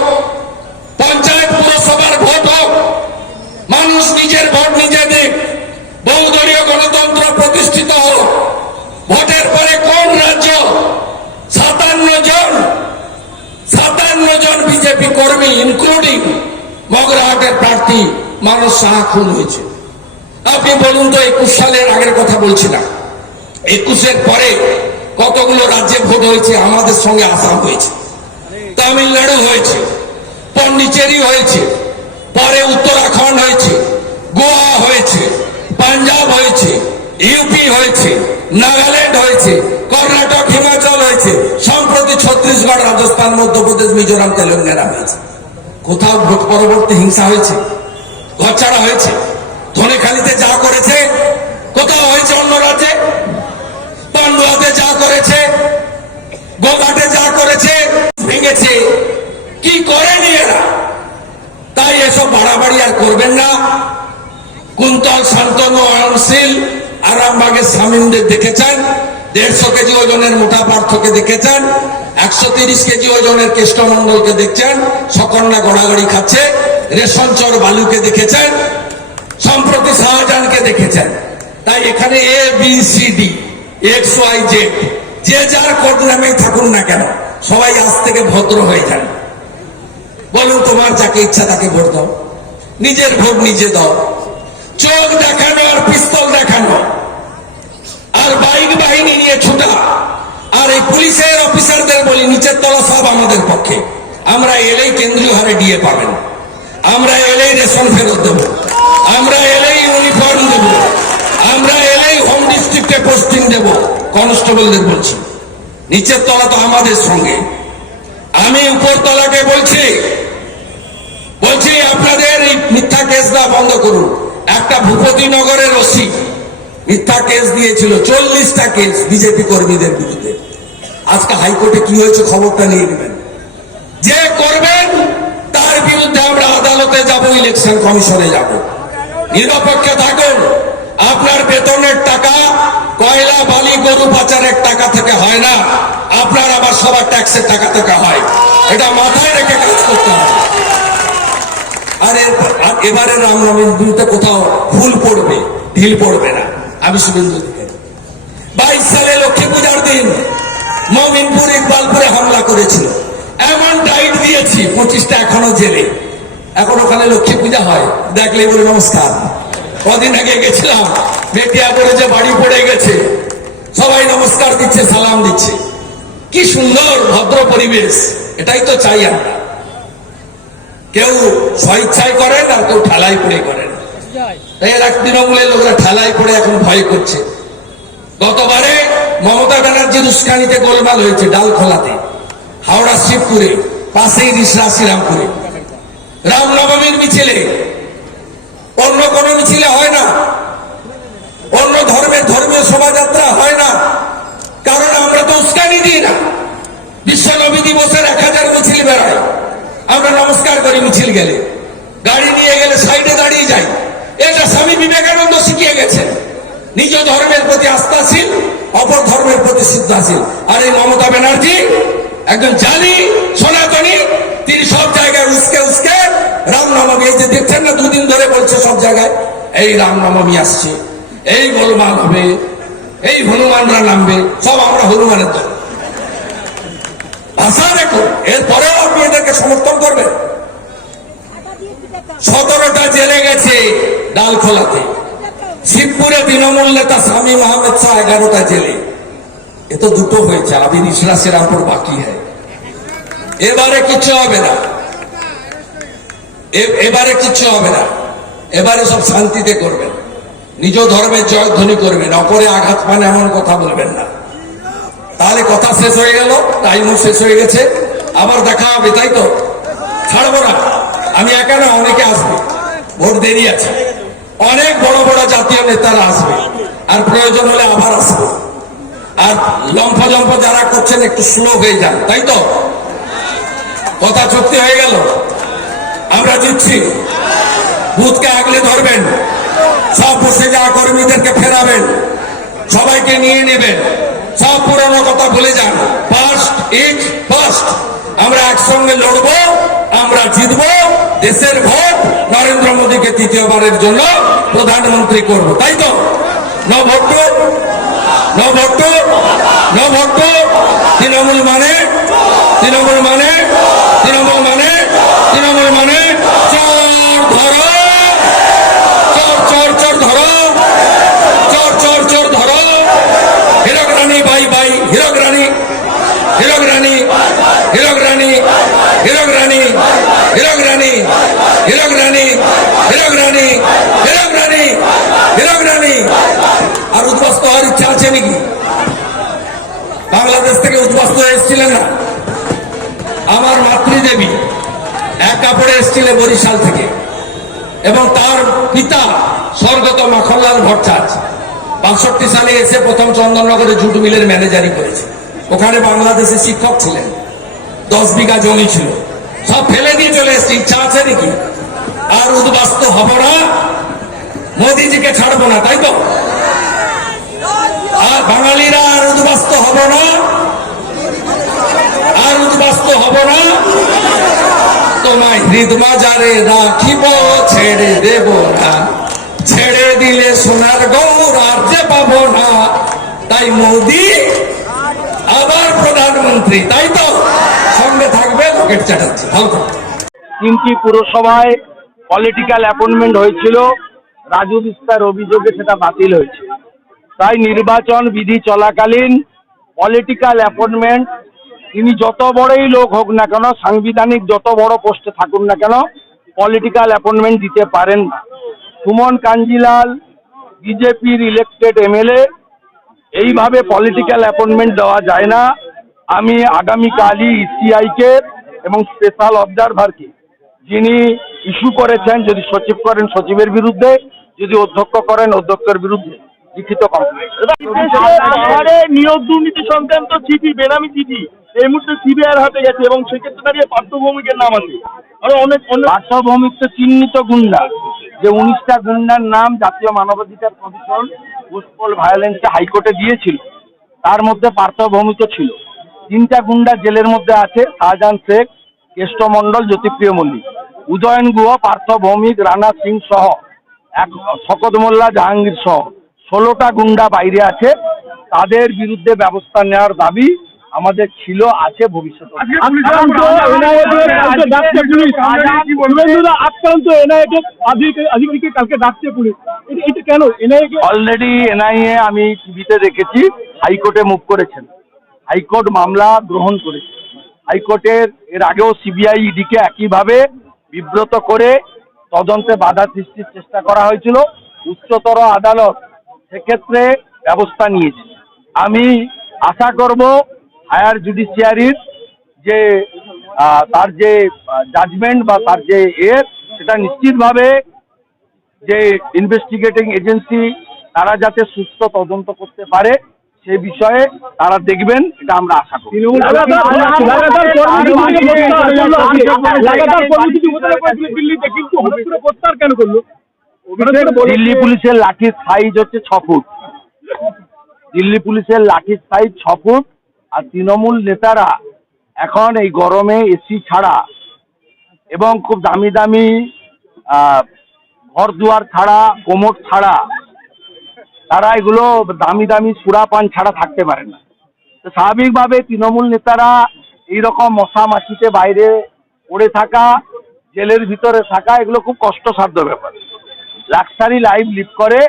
পঞ্চায়েত পুরসভার ভোট হোক, মানুষ নিজের ভোট নিজে দিক, বহুদলীয় গণতন্ত্র প্রতিষ্ঠিত হোক। ভোটের পরে কোন রাজ্য 57 জন বিজেপি কর্মী ইনক্লুডিং মগরাহাটের প্রার্থী মানস সাহা খুন হয়েছে? আপনি বলুন তো, 21 সালের আগের কথা বলছিলাম, 21-এর পরে কতগুলো রাজ্যে ভোট হয়েছে? আমাদের সঙ্গে আসাম হয়েছে, তামিলনাড়ু হয়েছে, পন্ডিচেরি হয়েছে, পরে উত্তরাখণ্ড হয়েছে, গোয়া হয়েছে, পাঞ্জাব হয়েছে, ইউপি হয়েছে, নাগাল্যান্ড হয়েছে, কর্ণাটক, হিমাচল হয়েছে, সম্প্রতি ছত্তিশগড়, রাজস্থান, মধ্যপ্রদেশ, মিজোরাম, তেলেঙ্গানা হয়েছে। কোথাও ভোট পরবর্তী হিংসা হয়েছে? ঘরছাড়া হয়েছে? ধনেখালিতে যা করেছে কোথাও হয়েছে অন্য রাজ্যে? পান্ডুয়াতে যা করেছে, গোঘাটে যা করেছে, ভেঙেছে, কি করেনি এরা? তাই এসব বাড়াবাড়ি আর করবেন না। কুন্তল, শান্তনু, অয়নশীল, আরামবাগের শামীমদের দেখেছেন, 150 কেজি ওজনের মোটা পার্থকে দেখেছেন, 130 কেজি ওজনের কেষ্টমণ্ডলকে দেখছেন সকন্যা গড়াগড়ি খাচ্ছে, রেশন চর বালুকে দেখেছেন, সম্প্রতি শাহজাহানকে দেখেছেন। তাই এখানে ABCD XYZ যে যার কোড নামেই থাকুন না কেন, সবাই আজ থেকে ভদ্র হয়ে যান। বলুন তোমার যাকে ইচ্ছা তাকে ভোট দাও, নিজের ভোট নিজে দাও। চোখ দেখানো আর পিস্তল দেখানো আর বাইক বাহিনী নিয়ে ছুটা, আর এই পুলিশের অফিসারদের বলি নিচের তলা সব আমাদের পক্ষে। আমরা এলেই কেন্দ্রীয় হারে ডিএ পাবেন, আমরা এলেই রেশন ফেরত দেব, আমরা এলেই ইউনিফর্ম দেব, আমরা এলেই হোম ডিস্ট্রিক্টে পোস্টিং দেব। কনস্টেবলদের বলছি নিচের তলা তো আমাদের সঙ্গে। আমি উপর তলাকে বলছি আপনাদের এই মিথ্যা কেস দেওয়া বন্ধ করুন। একটা ভূপতিনগরের ওসি মিথ্যা কেস দিয়েছিল, 40টা কেস বিজেপি কর্মীদের বিরুদ্ধে। আজকে হাইকোর্টে কি হয়েছে খবরটা নিয়ে নেবেন। যে করবেন তার বিরুদ্ধে আমরা আদালতে যাব, ইলেকশন কমিশনে যাব। নিরপেক্ষ থাকুন। আপনার বেতনের টাকা কয়লা বালি গরু পাচারের টাকা থেকে হয় না, আপনার আবার সবার ট্যাক্সের টাকা থেকে হয়। এটা মাথায় রেখে কাজ করতে হবে। আর এবারে রামনবমীর বিরুদ্ধে কোথাও ভুল পড়বে, ঢিল পড়বে না। আমি শুভেন্দু অধিকারী 22 সালে লক্ষ্মী পূজার দিন মমিনপুর ইকবালপুরে হামলা করেছিল, এমন টাইট দিয়েছি 25টা এখনো জেলে। এখন ওখানে লক্ষ্মী পূজা হয়, দেখলে বলে নমস্কার। কদিন আগে গেছিলাম, মেটিয়া করেছে, বাড়ি পড়ে গেছে, সবাই নমস্কার দিচ্ছে, সালাম দিচ্ছে। কি সুন্দর ভদ্র পরিবেশ। এটাই তো চাই আমরা। কেউ স্বেচ্ছায় করেন আর কেউ ঠেলাই পড়ে করেন। এর এক তৃণমূলের লোকরা ঠেলাই পড়ে এখন ভয় করছে। গতবারে মমতা ব্যানার্জির উস্কানিতে গোলমাল হয়েছে ডালখোলাতে, হাওড়া শিবপুরে, পাশেই রিসরা শ্রীরামপুরে। রামনবমীর মিছিলে অন্য কোন মিছিলে হয় না, অন্য ধর্মের ধর্মীয় শোভাযাত্রা হয় না, কারণ আমরা তো উস্কানি দিই না। বিশ্ব নবী দিবসের 1000 মিছিল বেড়ায়, আমরা নমস্কার করি মিছিল গেলে, গাড়ি নিয়ে গেলে সাইডে দাঁড়িয়ে যাই। এটা স্বামী বিবেকানন্দ শিখিয়ে গেছেন। নিজ ধর্মের প্রতি আস্থাশীল, অপর ধর্মের প্রতি শ্রদ্ধাশীল। আর এই মমতা ব্যানার্জি একজন জানি সনাতনী, তিনি সব জায়গায় উস্কে উস্কে রামনবমী, এই যে দেখছেন না 2 দিন ধরে বলছে সব জায়গায় এই রামনবমী আসছে, এই গোলমাল হবে, এই হনুমানরা নামবে, সব আমরা হনুমানের দল। ভাষা দেখুন, এরপরেও আপনি এদেরকে সমর্থন করবেন। 17টা জেলে গেছে ডালখোলাতে, শিবপুরে তৃণমূল নেতা স্বামী আহমেদ শাহ 11টা জেলে। এ তো দুটো হয়েছে, আবি রিসরা শ্রীরামপুর বাকি হয়। এবারে কিচ্ছু হবে না, এবারে কিচ্ছু হবে না। এবারে সব শান্তিতে করবেন, নিজ ধর্মের জয়ধ্বনি করবেন, অপরে আঘাত পান এমন কথা বলবেন না। তাহলে কথা শেষ হয়ে গেল, টাইমও শেষ হয়ে গেছে, আবার দেখা হবে, তাই তো? ছাড়বো না, আমি একা না, অনেকে আসবে, ভোট দেরি আছে, অনেক বড় বড় জাতীয় নেতারা আসবে, আর প্রয়োজন হলে আবার আসবে। আর লম্ফজম্প যারা করছেন একটু স্লো হয়ে যান, তাই তো? কথা চুক্তি হয়ে গেল, আমরা জিতছি। বুথকে আগলে ধরবেন, সব বসে যাওয়া কর্মীদেরকে ফেরাবেন, সবাইকে নিয়ে নেবেন, সব পুরনো কথা ভুলে যান। First is first. আমরা একসঙ্গে লড়বো, আমরা জিতবো, দেশের ভোট নরেন্দ্র মোদীকে 3য়বারের জন্য প্রধানমন্ত্রী করব, তাই তো? No vote, no vote, no vote. Trinamool মানে, তৃণমূল মানে, তৃণমূল মানে, তৃণমূল মানে চোর ধরো, চোর চোর চোর ধরো, চোর চোর চোর ধরো। হীরক রানী বাই বাই, হীরক রানী, হীরক রানী, হীরক রানী, হীরক রানী, হীরক রানী, হীরক রানী, হীরক রানী, হীরক রানী, হীরক রানী। আর উদ্বাস্ত হওয়ার ইচ্ছা আছে নাকি? বাংলাদেশ থেকে উদ্বাস্ত হয়ে এসেছিলেন না? আমার মাতৃদেবী এক কাপড়ে এসেছিলেন বরিশাল থেকে, এবং তার পিতা স্বর্গত মাখনলাল ভট্টাচার্য 62 সালে এসে প্রথম চন্দননগরে জুট মিলের ম্যানেজারি করেছে। ওখানে বাংলাদেশে শিক্ষক ছিলেন, 10 বিঘা জমি ছিল, সব ফেলে দিয়ে চলে এসছে। ইচ্ছা আছে নাকি? আর উদ্বাস্ত হব না, মোদিজিকে ছাড়বো না, তাই তো? আর বাঙালিরা আর উদ্বাস্ত হব না, আর উদ্বাস্ত হব না। তোমায় হৃদমাজারে রাখিব, ছেড়ে দেব না, ছেড়ে দিলে সোনার গৌর আর যে পাবো না। তাই মোদি আবার প্রধানমন্ত্রী, তাই তো? সঙ্গে থাকবে লকেট চ্যাটার্জি। ভালো থাকবে। 3টি পুরসভায় পলিটিক্যাল অ্যাপয়েন্টমেন্ট হয়েছিল, রাজু বিস্তার অভিযোগে সেটা বাতিল হয়েছে। তাই নির্বাচন বিধি চলাকালীন পলিটিক্যাল অ্যাপয়েন্টমেন্ট তিনি যত বড়ই লোক হোক না কেন, সাংবিধানিক যত বড় পোস্টে থাকুন না কেন, পলিটিক্যাল অ্যাপয়েন্টমেন্ট দিতে পারেন না। সুমন কাঞ্জিলাল বিজেপির ইলেক্টেড এমএলএ, এইভাবে পলিটিক্যাল অ্যাপয়েন্টমেন্ট দেওয়া যায় না। আমি আগামীকালই ইসিআইকে এবং স্পেশাল অবজারভারকে, যিনি ইস্যু করেছেন, যদি সচিব করেন সচিবের বিরুদ্ধে, যদি অধ্যক্ষ করেন অধ্যক্ষের বিরুদ্ধে লিখিত কমপ্লেন। নিয়োগ দুর্নীতি সংক্রান্ত চিঠি, বেনামি চিঠি এই মুহূর্তে সিবিআইয়ের হাতে গেছে এবং সেক্ষেত্রে দাঁড়িয়ে পার্থ ভৌমিকের নাম আছে। আরো অনেক পার্থ ভৌমিক তো চিহ্নিত গুন্ডা, যে 19টা গুন্ডার নাম জাতীয় মানবাধিকার কমিশন পোস্টপল ভায়োলেন্সে হাইকোর্টে দিয়েছিল, তার মধ্যে পার্থ ভৌমিকও ছিল। 3টা গুন্ডা জেলের মধ্যে আছে, শাহজাহান শেখ, কেষ্ট মণ্ডল, জ্যোতিপ্রিয় মল্লিক, উদয়ন গুহ, পার্থ ভৌমিক, রানা সিং সহ শকত মোল্লা, জাহাঙ্গীর সহ 16টা গুন্ডা বাইরে আছে। তাদের বিরুদ্ধে ব্যবস্থা নেওয়ার দাবি আমাদের ছিল, আছে, ভবিষ্যতে। অলরেডি এনআইএ আমি টিভিতে দেখেছি হাইকোর্টে মুভ করেছেন, হাইকোর্ট মামলা গ্রহণ করেছে। হাইকোর্টের এর আগেও সিবিআই ইডিকে একইভাবে বিব্রত করে তদন্তে বাধা সৃষ্টির চেষ্টা করা হয়েছিল। উচ্চতর আদালত সেক্ষেত্রে ব্যবস্থা নিয়েছে। আমি আশা করব হায়ার জুডিশিয়ারির যে তার যে জাজমেন্ট বা তার যে সেটা নিশ্চিতভাবে যে ইনভেস্টিগেটিং এজেন্সি তারা যাতে সুস্থ তদন্ত করতে পারে সে বিষয়ে তারা দেখবেন, এটা আমরা আশা করি। দিল্লি পুলিশের লাঠির সাইজ হচ্ছে 6 ফুট, দিল্লি পুলিশের লাঠির সাইজ 6 ফুট। আর তৃণমূল নেতারা এখন এই গরমে এসি ছাড়া এবং খুব দামি দামি ঘর দুয়ার ছাড়া, কোমর ছাড়া, তারা এগুলো দামি দামি সুরা পান ছাড়া থাকতে পারে না। তো স্বাভাবিকভাবে তৃণমূল নেতারা এইরকম মশা মাছিতে বাইরে পড়ে থাকা, জেলের ভিতরে থাকা, এগুলো খুব কষ্টসাধ্য ব্যাপার। লাক্সারি লাইফ লিভ করে,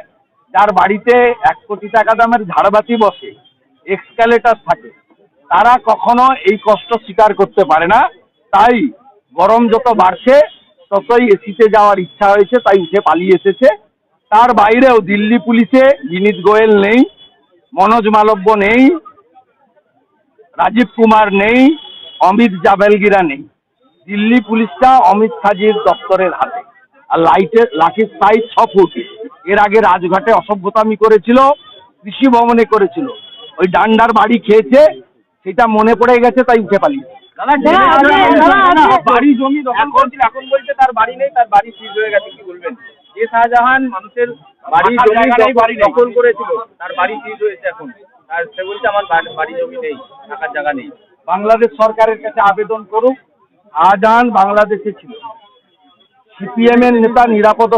যার বাড়িতে 1 কোটি টাকা দামের ঝাড়বাতি বসে, এক্সকালেটার থাকে, তারা কখনো এই কষ্ট স্বীকার করতে পারে না। তাই গরম যত বাড়ছে ততই এসিতে যাওয়ার ইচ্ছা হয়েছে, তাই উঠে পালিয়ে এসেছে। তার বাইরেও দিল্লি পুলিশে বিনীত গোয়েল নেই, মনোজ মালব্য নেই, রাজীব কুমার নেই, অমিত জাভেলগিরা নেই। দিল্লি পুলিশটা অমিত শাহজির দপ্তরের হাতে। আর লাঠির সাইজ 6 ফুট। এর আগে রাজঘাটে অসভ্যতামি করেছিল, কৃষি ভবনে করেছিল, ওই ডান্ডার বাড়ি খেয়েছে, সেটা মনে পড়ে গেছে, তাই উঠে পালিয়েছে। বাড়ি জমি দখল করছিল, এখন বলছে তার বাড়ি নেই, তার বাড়ি সিজ হয়ে গেছে। কি বলবেন? যে শাহজাহান মানুষের বাড়ি জমি দখল করেছিল, তার বাড়ি সিজ হয়েছে এখন, আর সে বলছে আমার বাড়ি জমি নেই, থাকার জায়গা নেই। বাংলাদেশ সরকারের কাছে আবেদন করুক। শাহজাহান বাংলাদেশে ছিল, সিপিএম এর নেতা নিরাপদ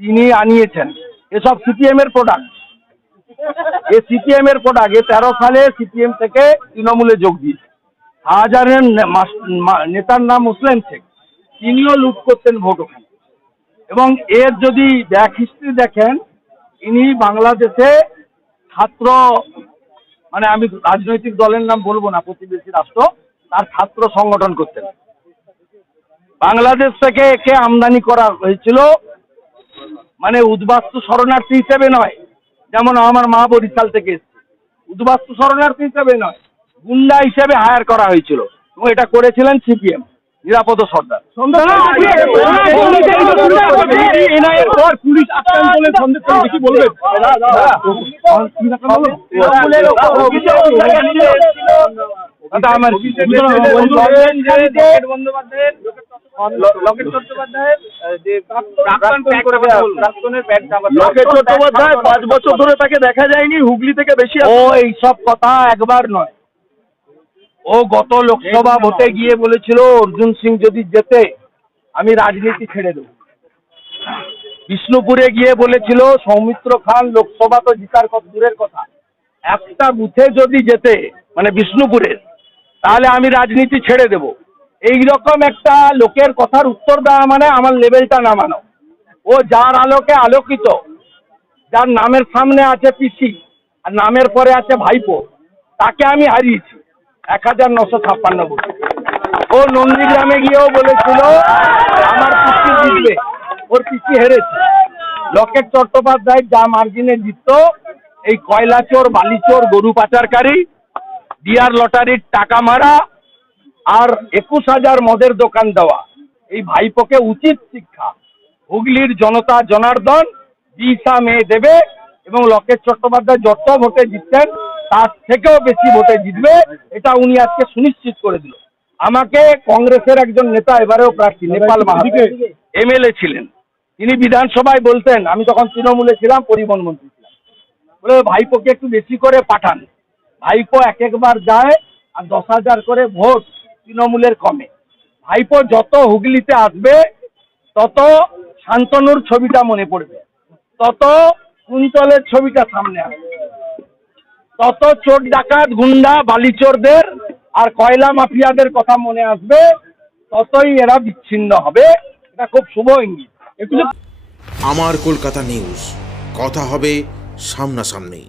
তিনি আনিয়েছেন। এসব সিপিএম এর প্রোডাক্ট, সিপিএম এর প্রোডাক্ট। 13 সালে সিপিএম থেকে তৃণমূলে যোগ দিয়েছে। শাহজাহানের নেতার নাম মুসলিম শেখ, তিনিও লুট করতেন ভোট ওখানে। এবং এর যদি ব্যাক হিস্ট্রি দেখেন, ইনি বাংলাদেশে ছাত্র, মানে আমি রাজনৈতিক দলের নাম বলবো না, প্রতিবেশী রাষ্ট্র, তার ছাত্র সংগঠন করতেন। বাংলাদেশ থেকে একে আমদানি করা হয়েছিল, মানে উদ্বাস্তু শরণার্থী হিসেবে নয়, যেমন আমার মা বরিশাল থেকে এসছে, উদ্বাস্তু শরণার্থী হিসেবে নয়, গুন্ডা হিসেবে হায়ার করা হয়েছিল। এবং এটা করেছিলেন সিপিএম, নিরাপদ সর্দার। লকেট চট্টোপাধ্যায়ের যে প্রাক্তন প্যাক করে প্রাক্তনের প্যাক লকেট চট্টোপাধ্যায় 5 বছর ধরে তাকে দেখা যায়নি, হুগলি থেকে বেশি। ও এইসব কথা একবার নয়, ও গত লোকসভা ভোটে গিয়ে বলেছিল অর্জুন সিং যদি জেতে আমি রাজনীতি ছেড়ে দেব। বিষ্ণুপুরে গিয়ে বলেছিল সৌমিত্র খান লোকসভা তো জিতার কত দূরের কথা, একটা বুথে যদি জেতে মানে বিষ্ণুপুরের, তাহলে আমি রাজনীতি ছেড়ে দেব। এই রকম একটা লোকের কথার উত্তর দেওয়া মানে আমার লেভেলটা নামানো। ও যার আলোকে আলোকিত, যার নামের সামনে আছে পিসি আর নামের পরে আছে ভাইপো, তাকে আমি হারিয়েছি 1956 ভোটে। ও নন্দীগ্রামে গিয়েও বলেছিল আমার পিসি জিতবে, ওর পিসি হেরেছে। লকেট চট্টোপাধ্যায় যা মার্জিনে জিততো, এই কয়লা চোর, বালি চোর, গরু পাচারকারী, ডিয়ার লটারির টাকা মারা আর 21,000 মদের দোকান দেওয়া, এই ভাইপোকে উচিত শিক্ষা হুগলির জনতা জনার্দন 20 মে দেবে। এবং লকেট চট্টোপাধ্যায় যত ভোটে জিততেন তার থেকেও বেশি ভোটে জিতবে, এটা উনি আজকে সুনিশ্চিত করে দিল। আমাকে কংগ্রেসের একজন নেতা, এবারেও প্রার্থী, নেপাল মাহাতো, এমএলএ ছিলেন, তিনি বিধানসভায় বলতেন, আমি তখন তৃণমূলে ছিলাম, পরিবহন মন্ত্রী ছিলাম, বলে ভাইপোকে একটু বেশি করে পাঠান। ভাইপো একবার যায় আর 10,000 করে ভোট তৃণমূলের কমে। ভাইপো যত হুগলিতে আসবে তত শান্তনুর ছবিটা মনে পড়বে, তত কুন্তলের ছবিটা সামনে আসবে, তত চোর ডাকাত গুন্ডা বালিচোরদের আর কয়লা মাফিয়াদের কথা মনে আসবে, ততই এরা বিচ্ছিন্ন হবে। এটা খুব শুভ ইঙ্গিত। এগুলো আমার কলকাতা নিউজ, কথা হবে সামনাসামনি।